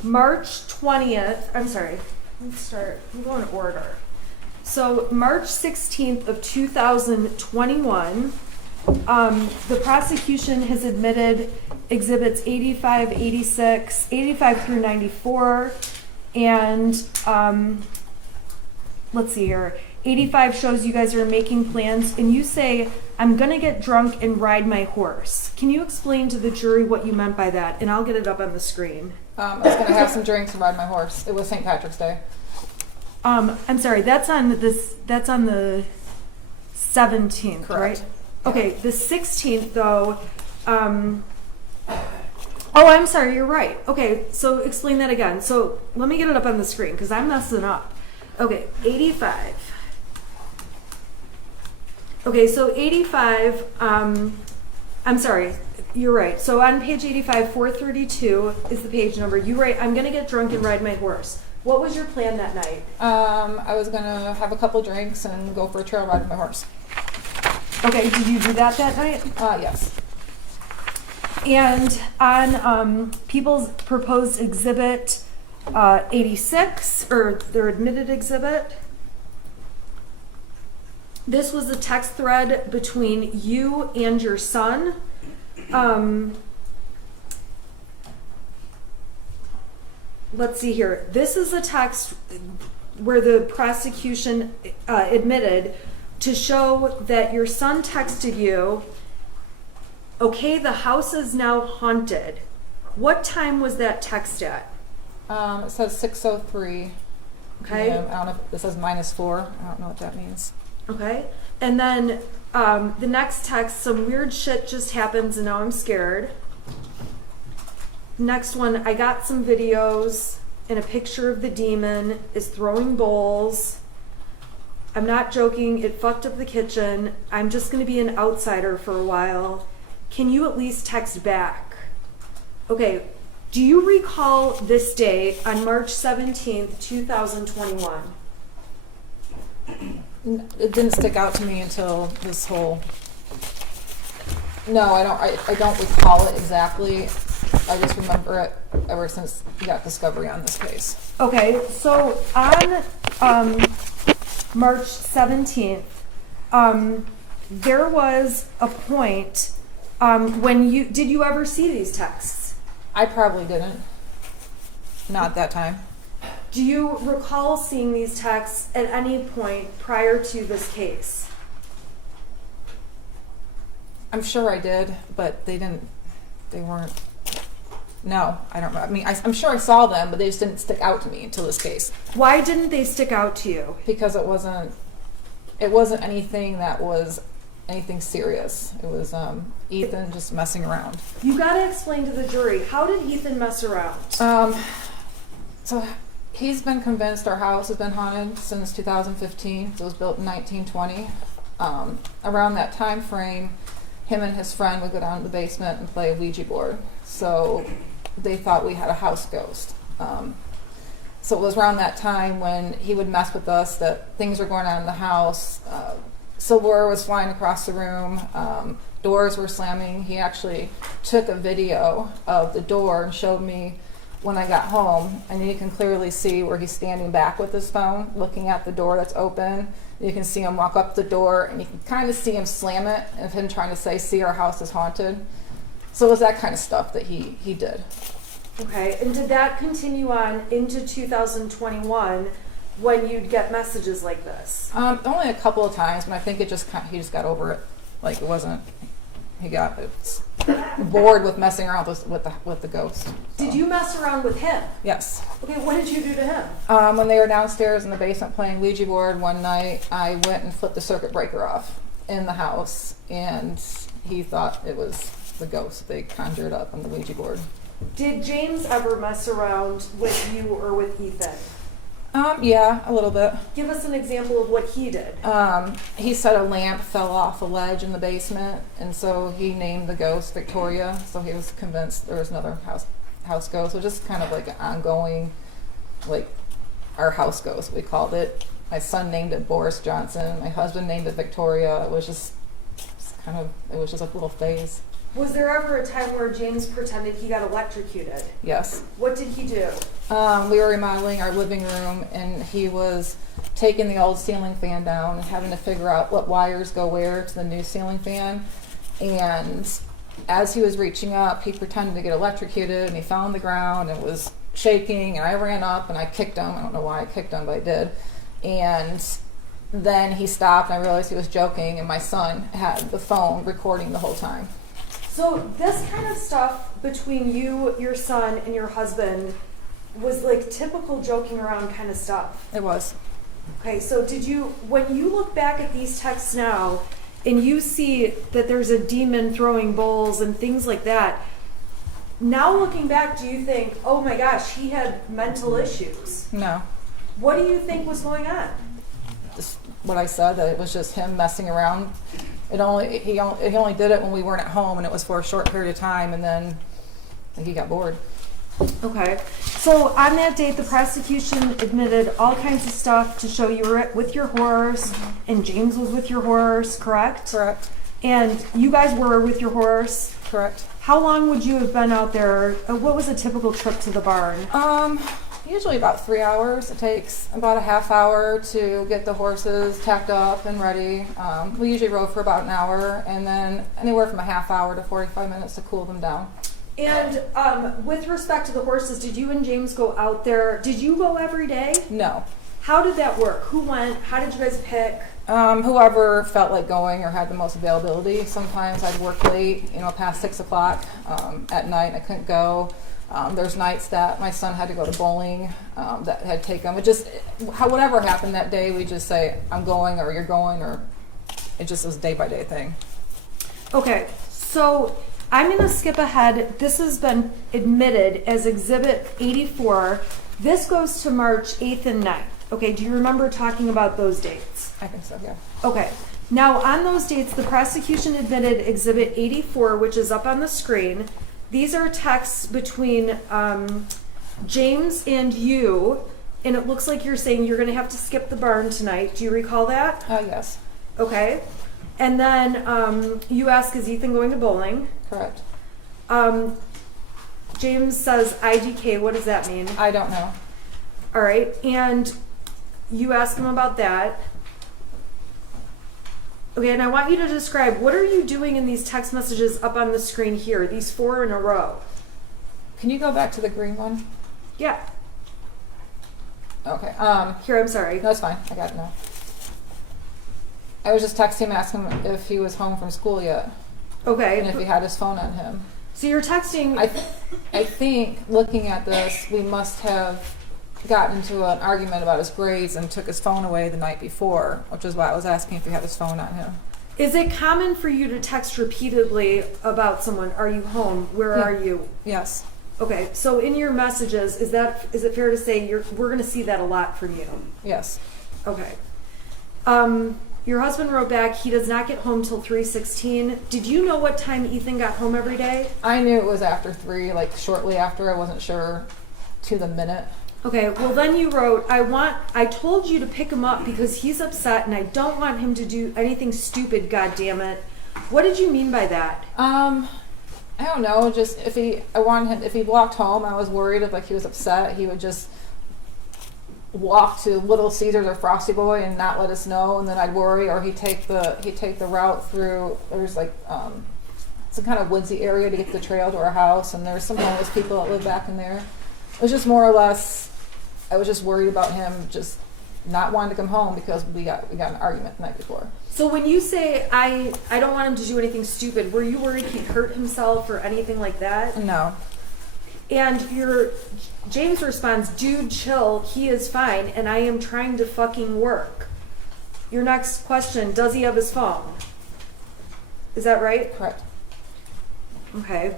March 20th. I'm sorry. Let's go in order. So March 16th of 2021, the prosecution has admitted exhibits 85, 86, 85 through 94, and let's see here. 85 shows you guys are making plans, and you say, I'm gonna get drunk and ride my horse. Can you explain to the jury what you meant by that? And I'll get it up on the screen. I was gonna have some drinks and ride my horse. It was St. Patrick's Day. I'm sorry, that's on the 17th, Correct. right? Okay, the 16th though, oh, I'm sorry, you're right. Okay, so explain that again. So let me get it up on the screen because I'm messing up. Okay, 85. Okay, so 85, I'm sorry, you're right. So on page 85, 432 is the page number. You write, I'm gonna get drunk and ride my horse. What was your plan that night? I was gonna have a couple drinks and go for a trail ride with my horse. Okay, did you do that night? Yes. And on people's proposed exhibit 86, or their admitted exhibit, this was a text thread between you and your son. Let's see here. This is a text where the prosecution admitted to show that your son texted you, okay, the house is now haunted. What time was that text at? It says 6:03. Okay. I don't know if it says -4. I don't know what that means. Okay. And then the next text, some weird shit just happens and now I'm scared. Next one, I got some videos and a picture of the demon is throwing bowls. I'm not joking, it fucked up the kitchen. I'm just gonna be an outsider for a while. Can you at least text back? Okay, do you recall this day on March 17th, 2021? It didn't stick out to me until this whole. No, I don't recall it exactly. I just remember it ever since we got discovery on this case. Okay, so on March 17th, there was a point when did you ever see these texts? I probably didn't. Not that time. Do you recall seeing these texts at any point prior to this case? I'm sure I did, but they weren't. No, I don't. I mean, I'm sure I saw them, but they just didn't stick out to me until this case. Why didn't they stick out to you? Because it wasn't anything that was anything serious. It was Ethan just messing around. You gotta explain to the jury, how did Ethan mess around? So he's been convinced our house has been haunted since 2015. It was built in 1920. Around that time frame, him and his friend would go down to the basement and play a Ouija board. So they thought we had a house ghost. So it was around that time when he would mess with us that things were going on in the house. Silverware was flying across the room. Doors were slamming. He actually took a video of the door and showed me when I got home, and you can clearly see where he's standing back with his phone, looking at the door that's open. You can see him walk up the door, and you can kind of see him slam it, of him trying to say, "See, our house is haunted." So it was that kind of stuff that he did. Okay, and did that continue on into 2021 when you'd get messages like this? Only a couple of times, but I think he just got over it. Like it wasn't. He got bored with messing around with the ghost. So. Did you mess around with him? Yes. Okay, what did you do to him? When they were downstairs in the basement playing Ouija board one night, I went and flipped the circuit breaker off in the house, and he thought it was the ghost they conjured up on the Ouija board. Did James ever mess around with you or with Ethan? Yeah, a little bit. Give us an example of what he did. He said a lamp fell off a ledge in the basement, and so he named the ghost Victoria. So he was convinced there was another house ghost. So just kind of like an ongoing, like our house ghost, we called it. My son named it Boris Johnson. My husband named it Victoria. It was just it was just a little phase. Was there ever a time where James pretended he got electrocuted? Yes. What did he do? We were remodeling our living room, and he was taking the old ceiling fan down and having to figure out what wires go where to the new ceiling fan. And as he was reaching up, he pretended to get electrocuted, and he fell on the ground and was shaking, and I ran up and I kicked him. I don't know why I kicked him, but I did. And then he stopped, and I realized he was joking, and my son had the phone recording the whole time. So this kind of stuff between you, your son, and your husband was like typical joking around kind of stuff. It was. Okay, so when you look back at these texts now and you see that there's a demon throwing bowls and things like that, now looking back, do you think, oh my gosh, he had mental issues? No. What do you think was going on? Just what I said, that it was just him messing around. He only did it when we weren't at home, and it was for a short period of time, and then he got bored. Okay. So on that date, the prosecution admitted all kinds of stuff to show you were with your horse, and James was with your horse, correct? Correct. And you guys were with your horse? Correct. How long would you have been out there? What was a typical trip to the barn? Usually about 3 hours. It takes about a half hour to get the horses tacked up and ready. We usually rode for about an hour, and then anywhere from a half hour to 45 minutes to cool them down. And with respect to the horses, did you and James go out there? Did you go every day? No. How did that work? Who went? How did you guys pick? Whoever felt like going or had the most availability. Sometimes I'd work late, past 6 o'clock at night. I couldn't go. There's nights that my son had to go to bowling that had taken. Whatever happened that day, we just say, I'm going, or you're going, or it just was a day-by-day thing. Okay, so I'm going to skip ahead. This has been admitted as Exhibit 84. This goes to March 8th and 9th. Okay, do you remember talking about those dates? I think so, yeah. Okay, now on those dates, the prosecution admitted Exhibit 84, which is up on the screen. These are texts between James and you, and it looks like you're saying you're going to have to skip the barn tonight. Do you recall that? Yes. Okay. And then you ask, is Ethan going to bowling? Correct. James says IDK. What does that mean? I don't know. All right. And you ask him about that. Okay, and I want you to describe, what are you doing in these text messages up on the screen here, these 4 in a row? Can you go back to the green one? Yeah. Okay. Here, I'm sorry. No, it's fine. I got it now. I was just texting him, asking him if he was home from school yet, Okay. and if he had his phone on him. So you're texting. I think, looking at this, we must have gotten into an argument about his grades and took his phone away the night before, which is why I was asking if he had his phone on him. Is it common for you to text repeatedly about someone? Are you home? Where are you? Yes. Okay, so in your messages, is it fair to say we're going to see that a lot from you? Yes. Okay. Your husband wrote back, he does not get home till 3:16. Did you know what time Ethan got home every day? I knew it was after 3, like shortly after. I wasn't sure to the minute. Okay, well then you wrote, I told you to pick him up because he's upset and I don't want him to do anything stupid, goddammit. What did you mean by that? I don't know, just if he walked home, I was worried if he was upset, he would just walk to Little Caesars or Frosty Boy and not let us know, and then I'd worry, or he'd take the route through, there's some kind of woodsy area to get the trail to our house, and there's some homeless people that live back in there. It was just more or less, I was just worried about him just not wanting to come home because we got in an argument the night before. So when you say, I don't want him to do anything stupid, were you worried he'd hurt himself or anything like that? No. And James responds, dude, chill, he is fine, and I am trying to fucking work. Your next question, does he have his phone? Is that right? Correct. Okay.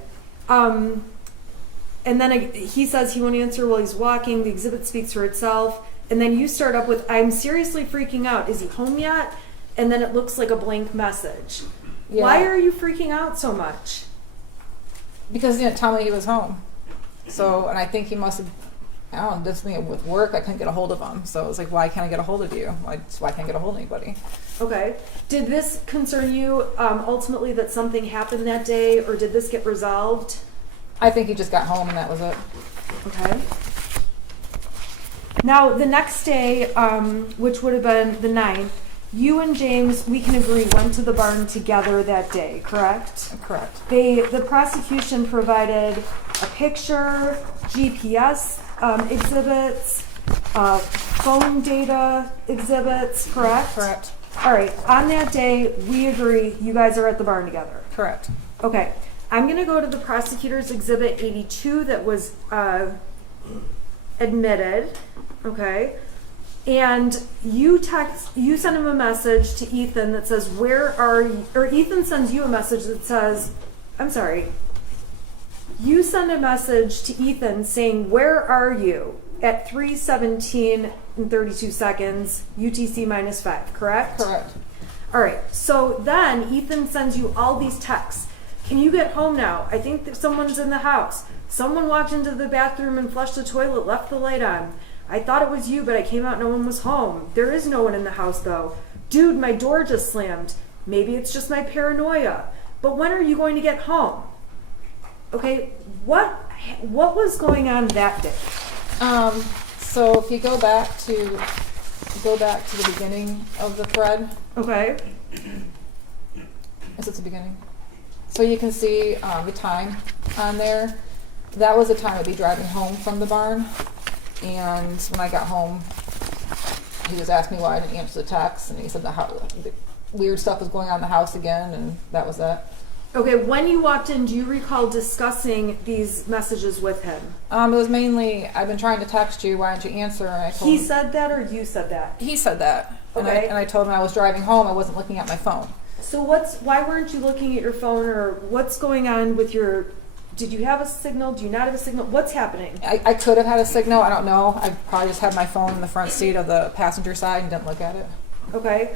And then he says he won't answer while he's walking. The exhibit speaks for itself. And then you start up with, I'm seriously freaking out. Is he home yet? And then it looks like a blank message. Yeah. Why are you freaking out so much? Because he didn't tell me he was home. So, and I think he must have, I don't know, did something with work. I couldn't get a hold of him. So it was like, why can't I get a hold of you? Why can't I get a hold of anybody? Okay. Did this concern you ultimately that something happened that day, or did this get resolved? I think he just got home and that was it. Okay. Now, the next day, which would have been the 9th, you and James, we can agree, went to the barn together that day, correct? Correct. The prosecution provided a picture, GPS exhibits, phone data exhibits, correct? Correct. All right, on that day, we agree you guys are at the barn together. Correct. Okay, I'm going to go to the prosecutor's exhibit 82 that was admitted, okay? And you send him a message to Ethan that says, where are you? Or Ethan sends you a message that says, I'm sorry. You send a message to Ethan saying, where are you? At 3:17 and 32 seconds, UTC -5, correct? Correct. All right, so then Ethan sends you all these texts. Can you get home now? I think that someone's in the house. Someone walked into the bathroom and flushed the toilet, left the light on. I thought it was you, but I came out, no one was home. There is no one in the house, though. Dude, my door just slammed. Maybe it's just my paranoia. But when are you going to get home? Okay, what was going on that day? So if you go back to the beginning of the thread, Okay. is it the beginning? So you can see the time on there. That was the time I'd be driving home from the barn. And when I got home, he was asking me why I didn't answer the text, and he said the weird stuff was going on in the house again, and that was that. Okay, when you walked in, do you recall discussing these messages with him? It was mainly, I've been trying to text you, why don't you answer? And I told He him, said that, or you said that? he said that. Okay. And I told him I was driving home, I wasn't looking at my phone. So why weren't you looking at your phone, or what's going on with your, did you have a signal? Do you not have a signal? What's happening? I could have had a signal, I don't know. I probably just had my phone in the front seat of the passenger side and didn't look at it. Okay.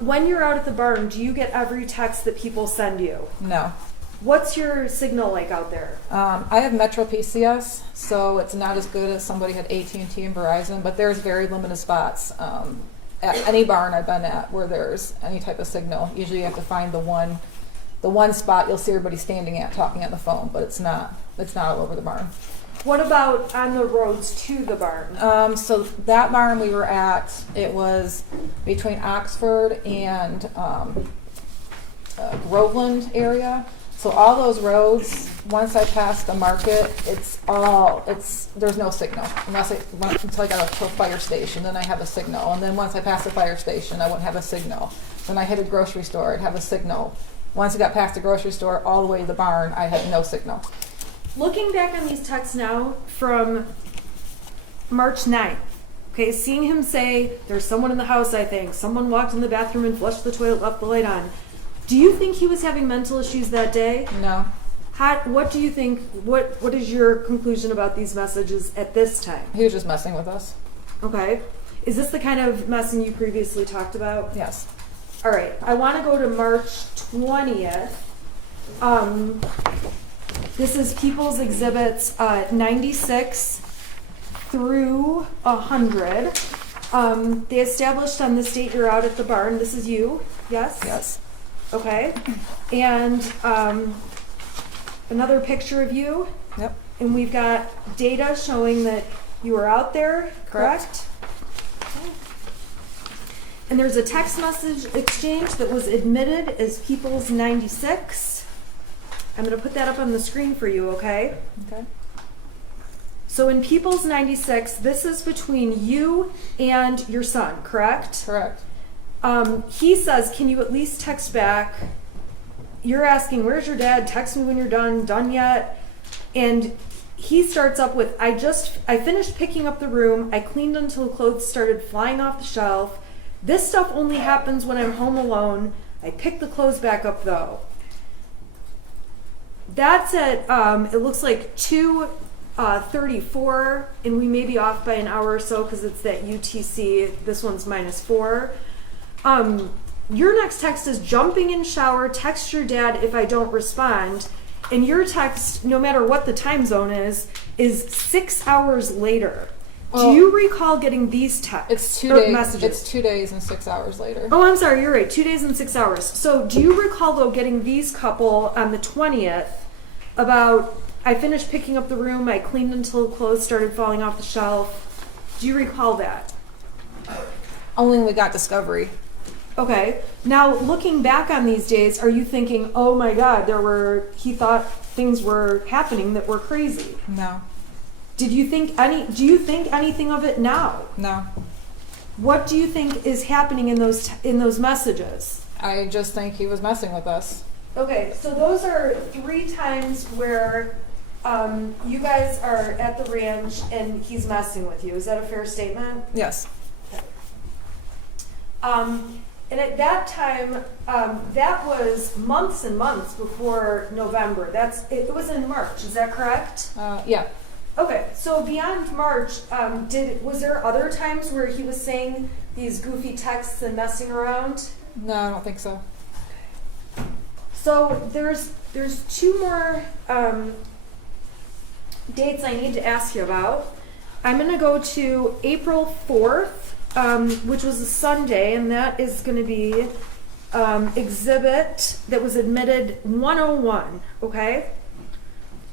When you're out at the barn, do you get every text that people send you? No. What's your signal like out there? I have Metro PCS, so it's not as good as somebody had AT&T and Verizon, but there's very limited spots at any barn I've been at where there's any type of signal. Usually you have to find the one spot you'll see everybody standing at talking on the phone, but it's not all over the barn. What about on the roads to the barn? So that barn we were at, it was between Oxford and Groveland area. So all those roads, once I pass the market, there's no signal unless until I got to a fire station. Then I have a signal, and then once I pass the fire station, I wouldn't have a signal. Then I hit a grocery store, I'd have a signal. Once I got past the grocery store, all the way to the barn, I had no signal. Looking back on these texts now from March 9th, okay, seeing him say, there's someone in the house, I think. Someone walked in the bathroom and flushed the toilet, left the light on. Do you think he was having mental issues that day? No. What do you think, what is your conclusion about these messages at this time? He was just messing with us. Okay. Is this the kind of messing you previously talked about? Yes. All right. I want to go to March 20th. This is People's Exhibits 96 through 100. They established on this date you're out at the barn. This is you, yes? Yes. Okay. And another picture of you. Yep. And we've got data showing that you were out there, correct? Okay. And there's a text message exchange that was admitted as People's 96. I'm going to put that up on the screen for you, okay? Okay. So in People's 96, this is between you and your son, correct? Correct. He says, can you at least text back? You're asking, where's your dad? Text me when you're done yet? And he starts up with, I finished picking up the room. I cleaned until clothes started flying off the shelf. This stuff only happens when I'm home alone. I picked the clothes back up though. That's at, it looks like 2 34, and we may be off by an hour or so because it's that UTC. This one's -4. Your next text is jumping in shower, text your dad if I don't respond. And your text, no matter what the time zone is 6 hours later. Well, do you recall getting these texts? It's 2 or days. messages? It's 2 days and 6 hours later. Oh, I'm sorry, you're right. 2 days and 6 hours. So do you recall, though, getting these couple on the 20th about, I finished picking up the room, I cleaned until clothes started falling off the shelf. Do you recall that? Only when we got discovery. Okay. Now, looking back on these days, are you thinking, oh my God, he thought things were happening that were crazy? No. Do you think anything of it now? No. What do you think is happening in those messages? I just think he was messing with us. Okay, so those are 3 times where you guys are at the ranch and he's messing with you. Is that a fair statement? Yes. And at that time, that was months and months before November. It was in March. Is that correct? Yeah. Okay, so beyond March, was there other times where he was saying these goofy texts and messing around? No, I don't think so. So there's 2 more dates I need to ask you about. I'm going to go to April 4th, which was a Sunday, and that is going to be exhibit that was admitted 101, okay?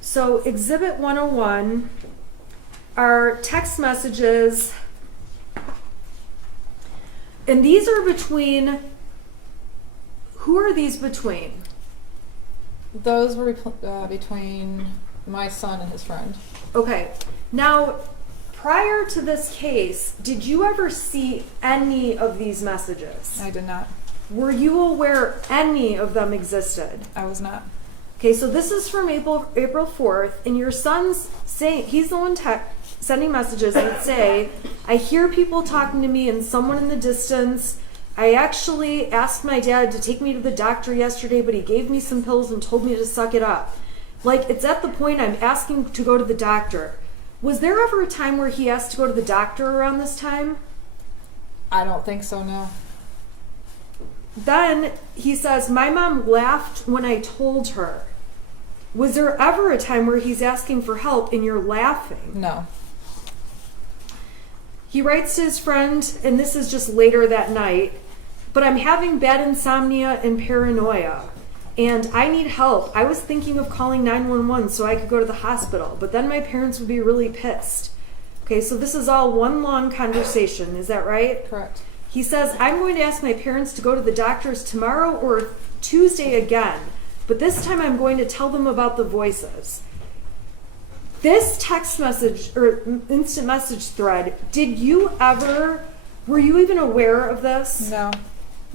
So exhibit 101 are text messages, and these are between, who are these between? Those were between my son and his friend. Okay, now prior to this case, did you ever see any of these messages? I did not. Were you aware any of them existed? I was not. Okay, so this is from April 4th, and your son's saying, he's the one sending messages that say, I hear people talking to me and someone in the distance. I actually asked my dad to take me to the doctor yesterday, but he gave me some pills and told me to suck it up. Like, it's at the point I'm asking to go to the doctor. Was there ever a time where he asked to go to the doctor around this time? I don't think so, no. Then he says, my mom laughed when I told her. Was there ever a time where he's asking for help and you're laughing? No. He writes to his friend, and this is just later that night, but I'm having bad insomnia and paranoia, and I need help. I was thinking of calling 911 so I could go to the hospital, but then my parents would be really pissed. Okay, so this is all one long conversation. Is that right? Correct. He says, I'm going to ask my parents to go to the doctors tomorrow or Tuesday again, but this time I'm going to tell them about the voices. This text message or instant message thread, were you even aware of this? No.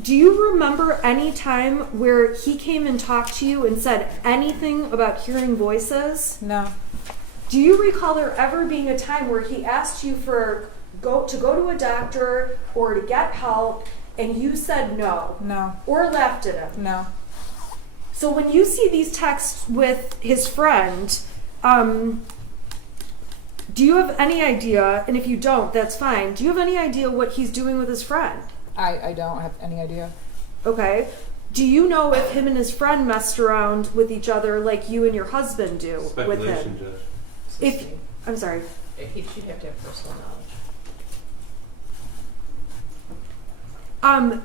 Do you remember any time where he came and talked to you and said anything about hearing voices? No. Do you recall there ever being a time where he asked you to go to a doctor or to get help and you said no? No. Or laughed at him? No. So when you see these texts with his friend, do you have any idea, and if you don't, that's fine, do you have any idea what he's doing with his friend? I don't have any idea. Okay. Do you know if him and his friend messed around with each other like you and your husband do with Speculation, him? Judge. I'm sorry. He should have to have personal knowledge.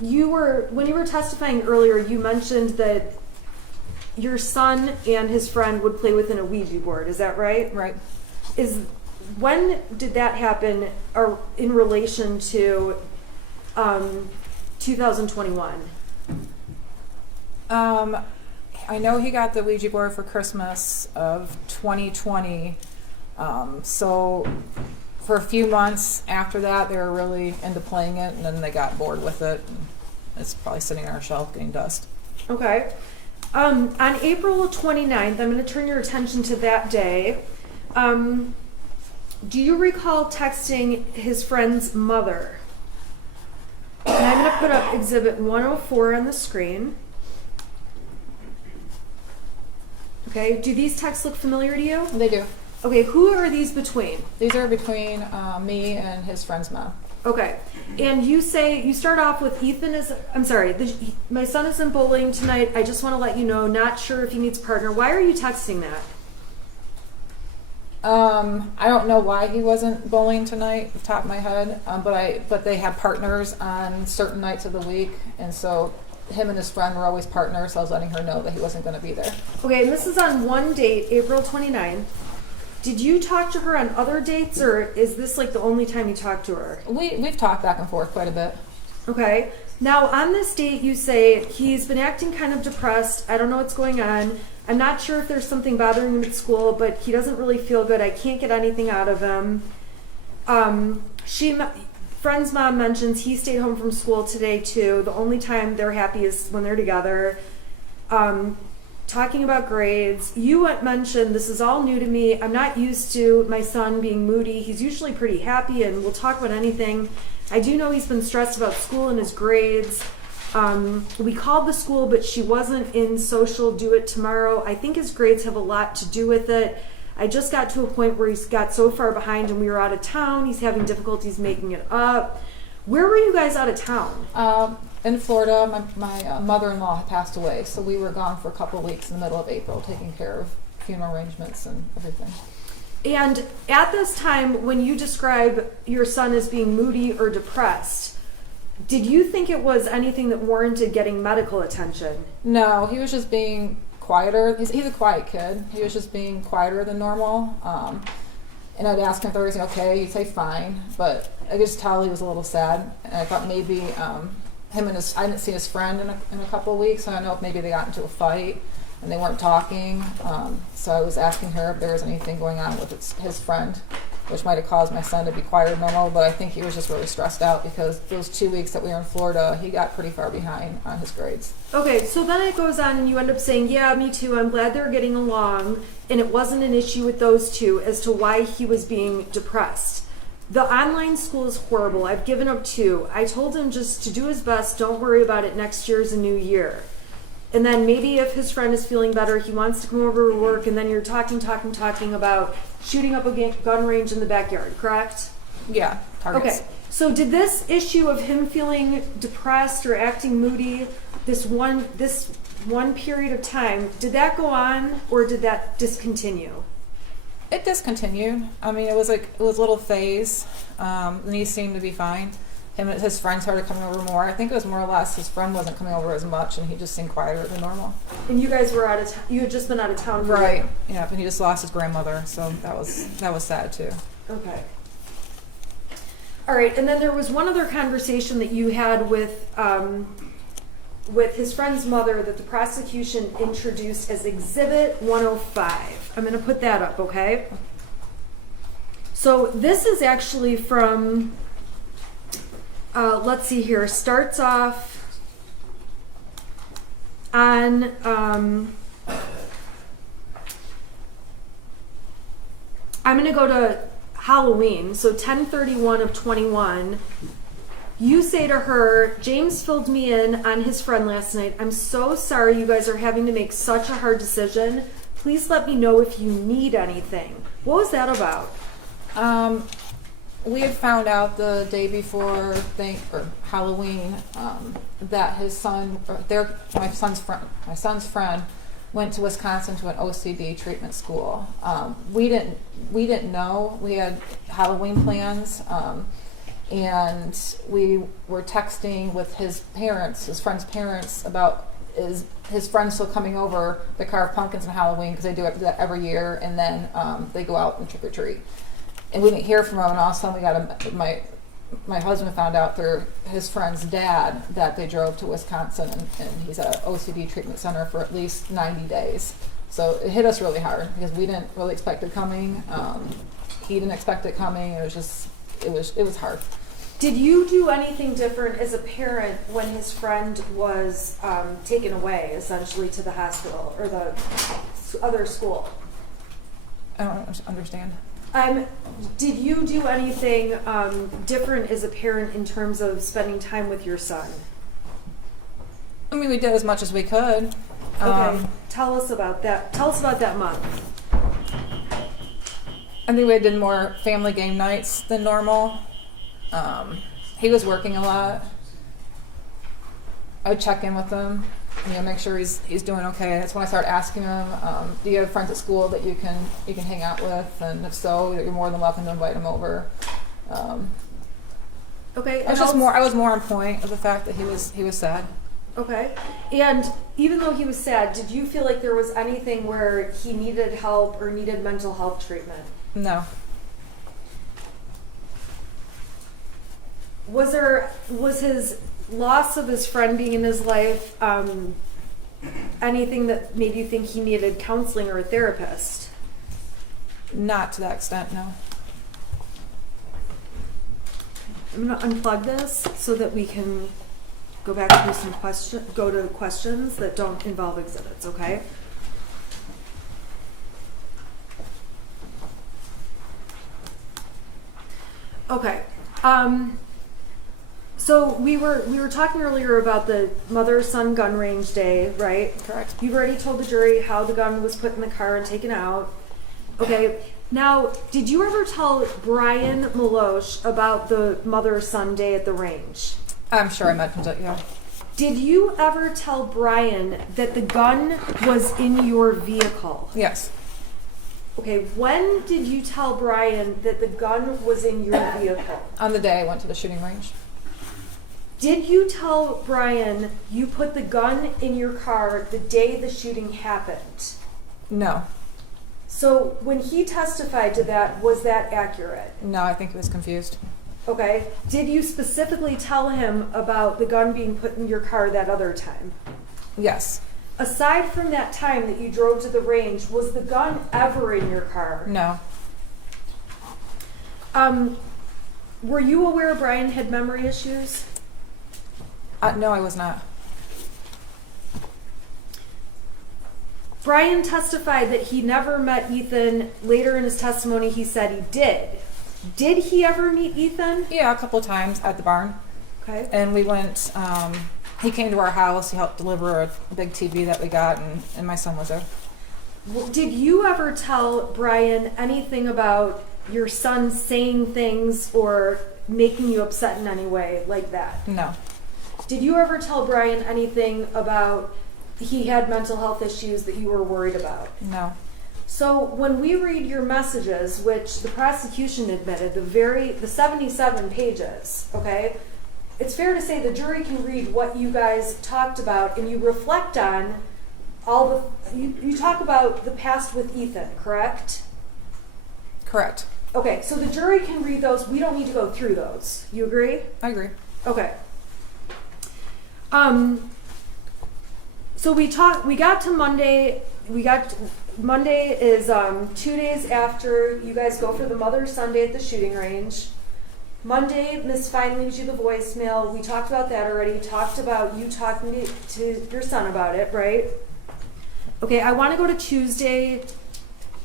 When you were testifying earlier, you mentioned that your son and his friend would play within a Ouija board. Is that right? Right. When did that happen, or in relation to 2021? I know he got the Ouija board for Christmas of 2020. So for a few months after that, they were really into playing it, and then they got bored with it. And it's probably sitting on our shelf getting dust. Okay. On April 29th, I'm going to turn your attention to that day. Do you recall texting his friend's mother? And I'm going to put up Exhibit 104 on the screen. Okay, do these texts look familiar to you? They do. Okay, who are these between? These are between me and his friend's mom. Okay, and you start off with my son is in bowling tonight. I just want to let you know, not sure if he needs a partner. Why are you texting that? I don't know why he wasn't bowling tonight, off the top of my head, but they have partners on certain nights of the week, and so him and his friend were always partners, so I was letting her know that he wasn't going to be there. Okay, and this is on one date, April 29th. Did you talk to her on other dates, or is this like the only time you talked to her? We've talked back and forth quite a bit. Okay. Now, on this date, you say he's been acting kind of depressed. I don't know what's going on. I'm not sure if there's something bothering him at school, but he doesn't really feel good. I can't get anything out of him. Friend's mom mentions he stayed home from school today, too. The only time they're happy is when they're together. Talking about grades, you mentioned this is all new to me. I'm not used to my son being moody. He's usually pretty happy and will talk about anything. I do know he's been stressed about school and his grades. We called the school, but she wasn't in social do it tomorrow. I think his grades have a lot to do with it. I just got to a point where he's got so far behind and we were out of town. He's having difficulties making it up. Where were you guys out of town? In Florida, my mother-in-law had passed away, so we were gone for a couple of weeks in the middle of April, taking care of funeral arrangements and everything. And at this time, when you describe your son as being moody or depressed, did you think it was anything that warranted getting medical attention? No, he was just being quieter. He's a quiet kid. He was just being quieter than normal. And I'd ask him if there was okay. He'd say fine, but I could just tell he was a little sad. And I thought maybe I didn't see his friend in a couple of weeks. I don't know if maybe they got into a fight and they weren't talking. So I was asking her if there was anything going on with his friend, which might have caused my son to be quieter than normal. But I think he was just really stressed out because those 2 weeks that we were in Florida, he got pretty far behind on his grades. Okay, so then it goes on and you end up saying, yeah, me too. I'm glad they're getting along. And it wasn't an issue with those two as to why he was being depressed. The online school is horrible. I've given up too. I told him just to do his best. Don't worry about it. Next year's a new year. And then maybe if his friend is feeling better, he wants to come over to work, and then you're talking about shooting up a gun range in the backyard, correct? Yeah, targets. Okay. So did this issue of him feeling depressed or acting moody, this one period of time, did that go on or did that discontinue? It discontinued. I mean, it was a little phase. And he seemed to be fine. Him and his friends started coming over more. I think it was more or less his friend wasn't coming over as much, and he just seemed quieter than normal. And you guys were out of town. You had just been out of town, right? Yeah, and he just lost his grandmother, so that was sad too. Okay. All right, and then there was one other conversation that you had with his friend's mother that the prosecution introduced as Exhibit 105. I'm going to put that up, okay? So this is actually from, let's see here, starts off on, I'm going to go to Halloween, so 10/31 of 21. You say to her, James filled me in on his friend last night. I'm so sorry you guys are having to make such a hard decision. Please let me know if you need anything. What was that about? We had found out the day before Halloween that his son, my son's friend, went to Wisconsin to an OCD treatment school. We didn't know. We had Halloween plans, and we were texting with his friend's parents about his friends still coming over to carve pumpkins on Halloween because they do that every year, and then they go out and trick or treat. And we didn't hear from him, and all of a sudden my husband found out through his friend's dad that they drove to Wisconsin, and he's at an OCD treatment center for at least 90 days. So it hit us really hard because we didn't really expect it coming. He didn't expect it coming. It was hard. Did you do anything different as a parent when his friend was taken away, essentially, to the hospital or the other school? I don't understand. Did you do anything different as a parent in terms of spending time with your son? I mean, we did as much as we could. Okay, tell us about that. Tell us about that month. I think we did more family game nights than normal. He was working a lot. I'd check in with him, make sure he's doing okay. That's when I started asking him, do you have friends at school that you can hang out with? And if so, you're more than welcome to invite him over. Okay. I was more on point of the fact that he was sad. Okay. And even though he was sad, did you feel like there was anything where he needed help or needed mental health treatment? No. Was his loss of his friend being in his life anything that made you think he needed counseling or a therapist? Not to that extent, no. I'm gonna unplug this so that we can go back and do go to questions that don't involve exhibits, okay? Okay. So we were talking earlier about the mother-son gun range day, right? Correct. You've already told the jury how the gun was put in the car and taken out. Okay. Now, did you ever tell Brian Maloche about the mother-son day at the range? I'm sure I mentioned it, yeah. Did you ever tell Brian that the gun was in your vehicle? Yes. Okay, when did you tell Brian that the gun was in your vehicle? On the day I went to the shooting range. Did you tell Brian you put the gun in your car the day the shooting happened? No. So when he testified to that, was that accurate? No, I think he was confused. Okay. Did you specifically tell him about the gun being put in your car that other time? Yes. Aside from that time that you drove to the range, was the gun ever in your car? No. Were you aware Brian had memory issues? No, I was not. Brian testified that he never met Ethan. Later in his testimony, he said he did. Did he ever meet Ethan? Yeah, a couple of times at the barn. Okay. And we went, he came to our house, he helped deliver a big TV that we got, and my son was there. Did you ever tell Brian anything about your son saying things or making you upset in any way like that? No. Did you ever tell Brian anything about he had mental health issues that you were worried about? No. So when we read your messages, which the prosecution admitted, the 77 pages, okay, it's fair to say the jury can read what you guys talked about and you reflect on you talk about the past with Ethan, correct? Correct. Okay, so the jury can read those. We don't need to go through those. You agree? I agree. Okay. So we got to Monday. Monday is 2 days after you guys go for the Mother's Sunday at the shooting range. Monday, Miss Fine leaves you the voicemail. We talked about that already. Talked about you talking to your son about it, right? Okay, I want to go to Tuesday,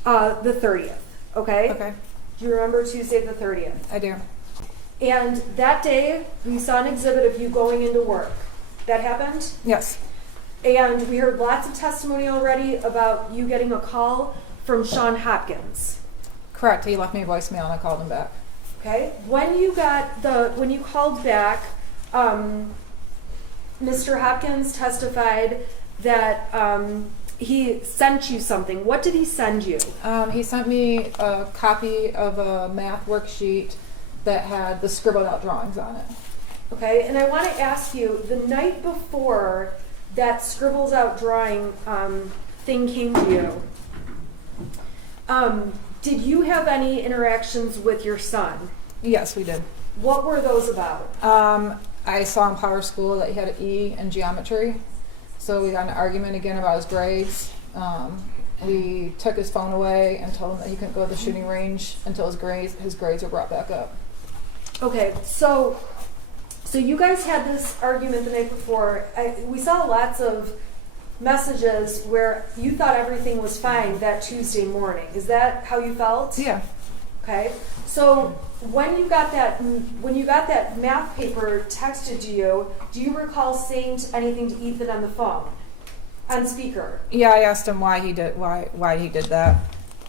the 30th, okay? Okay. Do you remember Tuesday the 30th? I do. And that day, we saw an exhibit of you going into work. That happened? Yes. And we heard lots of testimony already about you getting a call from Sean Hopkins. Correct. He left me a voicemail and I called him back. Okay. When you called back, Mr. Hopkins testified that he sent you something. What did he send you? He sent me a copy of a math worksheet that had the scribbled out drawings on it. Okay. And I want to ask you, the night before that scribbles out drawing thing came to you, did you have any interactions with your son? Yes, we did. What were those about? I saw in Power School that he had an E in geometry, so we got in an argument again about his grades. We took his phone away and told him that he couldn't go to the shooting range until his grades were brought back up. Okay, so you guys had this argument the night before. We saw lots of messages where you thought everything was fine that Tuesday morning. Is that how you felt? Yeah. Okay. So when you got that math paper texted to you, do you recall saying anything to Ethan on the phone, on speaker? Yeah, I asked him why he did that,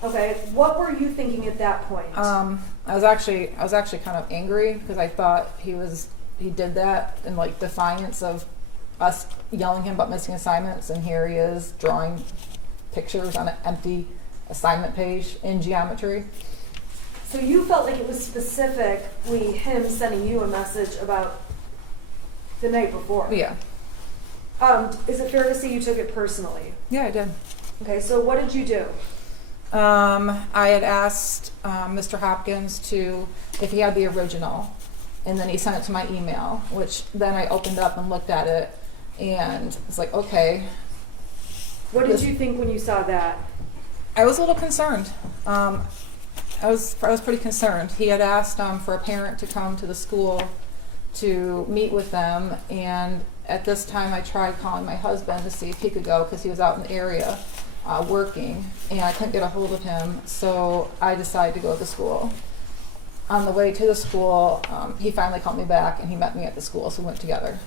Okay, what were you thinking at that point? I was actually kind of angry because I thought he did that in like defiance of us yelling him about missing assignments, and here he is drawing pictures on an empty assignment page in geometry. So you felt like it was specifically him sending you a message about the night before? Yeah. Is it fair to say you took it personally? Yeah, I did. Okay, so what did you do? I had asked Mr. Hopkins if he had the original, and then he sent it to my email, which then I opened up and looked at it, and it's like, okay. What did you think when you saw that? I was a little concerned. I was pretty concerned. He had asked for a parent to come to the school to meet with them, and at this time I tried calling my husband to see if he could go because he was out in the area working, and I couldn't get a hold of him, so I decided to go to the school. On the way to the school, he finally called me back, and he met me at the school, so we went together.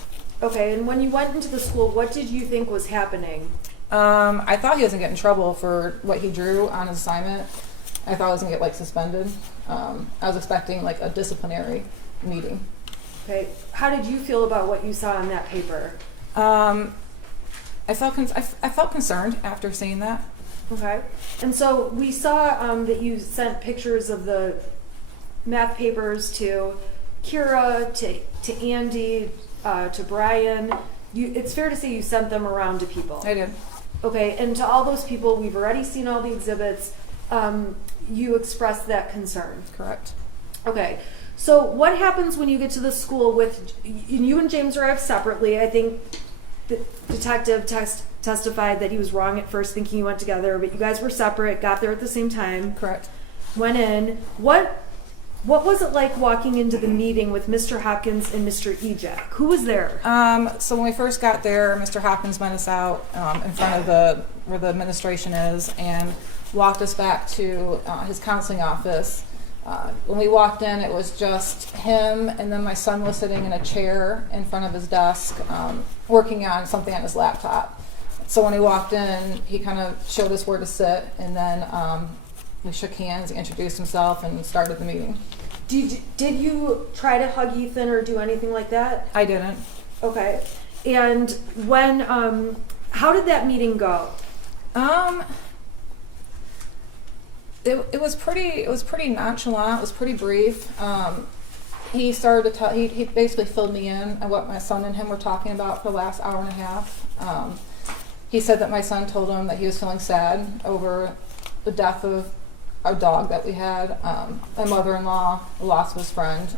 Okay, and when you went into the school, what did you think was happening? I thought he was gonna get in trouble for what he drew on his assignment. I thought I was gonna get like suspended. I was expecting like a disciplinary meeting. Okay, how did you feel about what you saw on that paper? I felt concerned after seeing that. Okay, and so we saw that you sent pictures of the math papers to Kira, to Andy, to Brian. It's fair to say you sent them around to people. I did. Okay, and to all those people, we've already seen all the exhibits. You expressed that concern. Correct. Okay, so what happens when you get to the school with you and James arrived separately? I think the detective testified that he was wrong at first, thinking you went together, but you guys were separate. Got there at the same time. Correct. Went in. What was it like walking into the meeting with Mr. Hopkins and Mr. Ejak? Who was there? So when we first got there, Mr. Hopkins met us out in front of where the administration is and walked us back to his counseling office. When we walked in, it was just him, and then my son was sitting in a chair in front of his desk working on something on his laptop. So when he walked in, he kind of showed us where to sit, and then we shook hands, he introduced himself, and started the meeting. Did you try to hug Ethan or do anything like that? I didn't. Okay. And when, how did that meeting go? It was pretty nonchalant. It was pretty brief. He started to tell. He basically filled me in on what my son and him were talking about for the last hour and a half. He said that my son told him that he was feeling sad over the death of a dog that we had. My mother-in-law, the loss of his friend.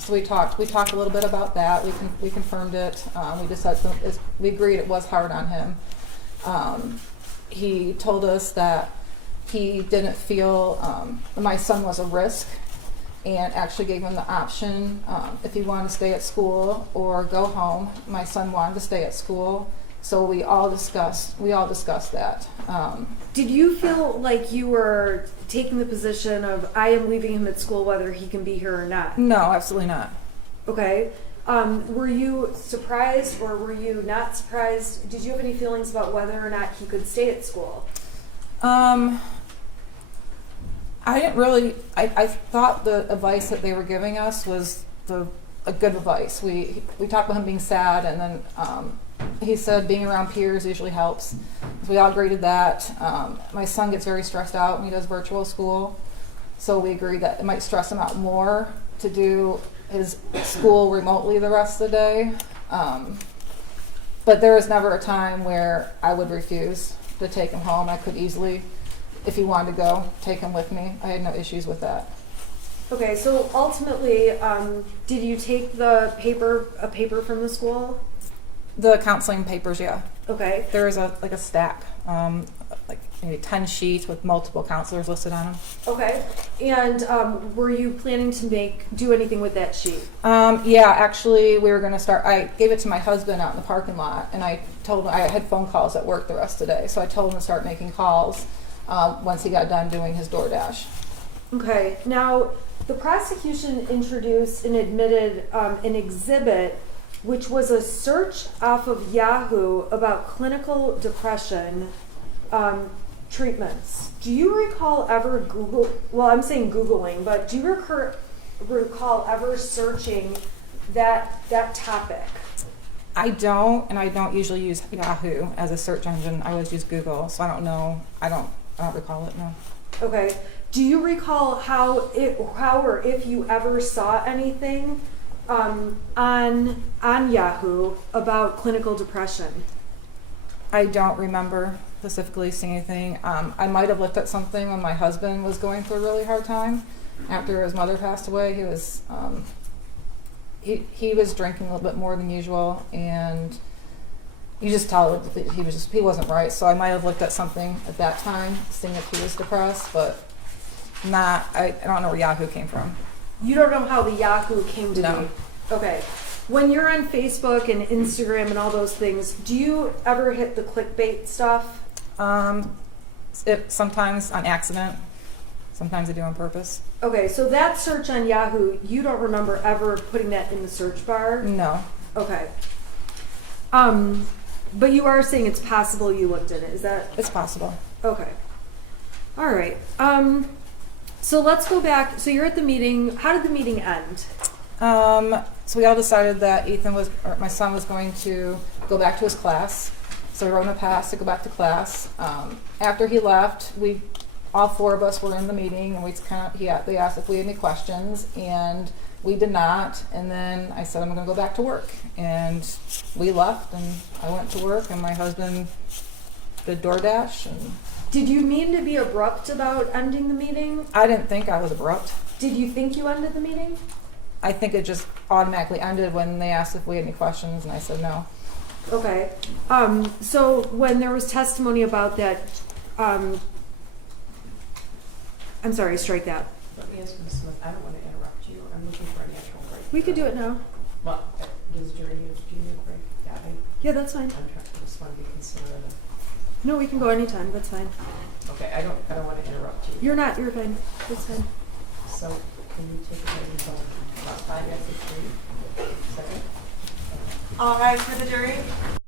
So we talked a little bit about that. We confirmed it. We decided we agreed it was hard on him. He told us that he didn't feel my son was a risk, and actually gave him the option if he wanted to stay at school or go home. My son wanted to stay at school, so we all discussed that. Did you feel like you were taking the position of I am leaving him at school whether he can be here or not? No, absolutely not. Okay. Were you surprised or were you not surprised? Did you have any feelings about whether or not he could stay at school? I didn't really. I thought the advice that they were giving us was a good advice. We talked about him being sad, and then he said being around peers usually helps. So we all agreed to that. My son gets very stressed out when he does virtual school, so we agreed that it might stress him out more to do his school remotely the rest of the day. But there was never a time where I would refuse to take him home. I could easily, if he wanted to go, take him with me. I had no issues with that. Okay, so ultimately, did you take a paper from the school? The counseling papers, yeah. Okay. There is a stack, like maybe 10 sheets with multiple counselors listed on them. Okay. And were you planning to do anything with that sheet? Yeah, actually, we were going to start. I gave it to my husband out in the parking lot, and I told him I had phone calls at work the rest of the day, so I told him to start making calls once he got done doing his DoorDash. Okay. Now, the prosecution introduced and admitted an exhibit, which was a search off of Yahoo about clinical depression. treatments. Do you recall ever I'm saying Googling, but do you recall ever searching that topic? I don't, and I don't usually use Yahoo as a search engine. I always use Google, so I don't know. I don't recall it, no. Okay. Do you recall how or if you ever saw anything on Yahoo about clinical depression? I don't remember specifically seeing anything. I might have looked at something when my husband was going through a really hard time after his mother passed away. He was he was drinking a little bit more than usual, and you just tell that he wasn't right. So I might have looked at something at that time, seeing if he was depressed, but I don't know where Yahoo came from. You don't know how the Yahoo came to No. be? Okay. When you're on Facebook and Instagram and all those things, do you ever hit the clickbait stuff? Sometimes on accident. Sometimes I do on purpose. Okay, so that search on Yahoo, you don't remember ever putting that in the search bar? No. Okay. But you are saying it's possible you looked at it. Is that It's possible. okay? All right. So let's go back. So you're at the meeting. How did the meeting end? So we all decided that my son was going to go back to his class. So we wrote him a pass to go back to class. After he left, all four of us were in the meeting, and they asked if we had any questions, and we did not. And then I said, I'm going to go back to work. And we left, and I went to work, and my husband did DoorDash. And Did you mean to be abrupt about ending the meeting? I didn't think I was abrupt. Did you think you ended the meeting? I think it just automatically ended when they asked if we had any questions, and I said no. Okay. So when there was testimony about that, I'm sorry, strike that. Let me ask Ms. Smith, I don't want to interrupt you. I'm looking for a natural break. We could do it now. Well, does Jerry do you need a break? Yeah, Yeah, that's fine. I just want to be considerate of. No, we can go anytime. That's fine. Okay, I don't want to interrupt you. You're fine. That's fine. So can you take it until about 5 after 3? Second? All rise for the jury.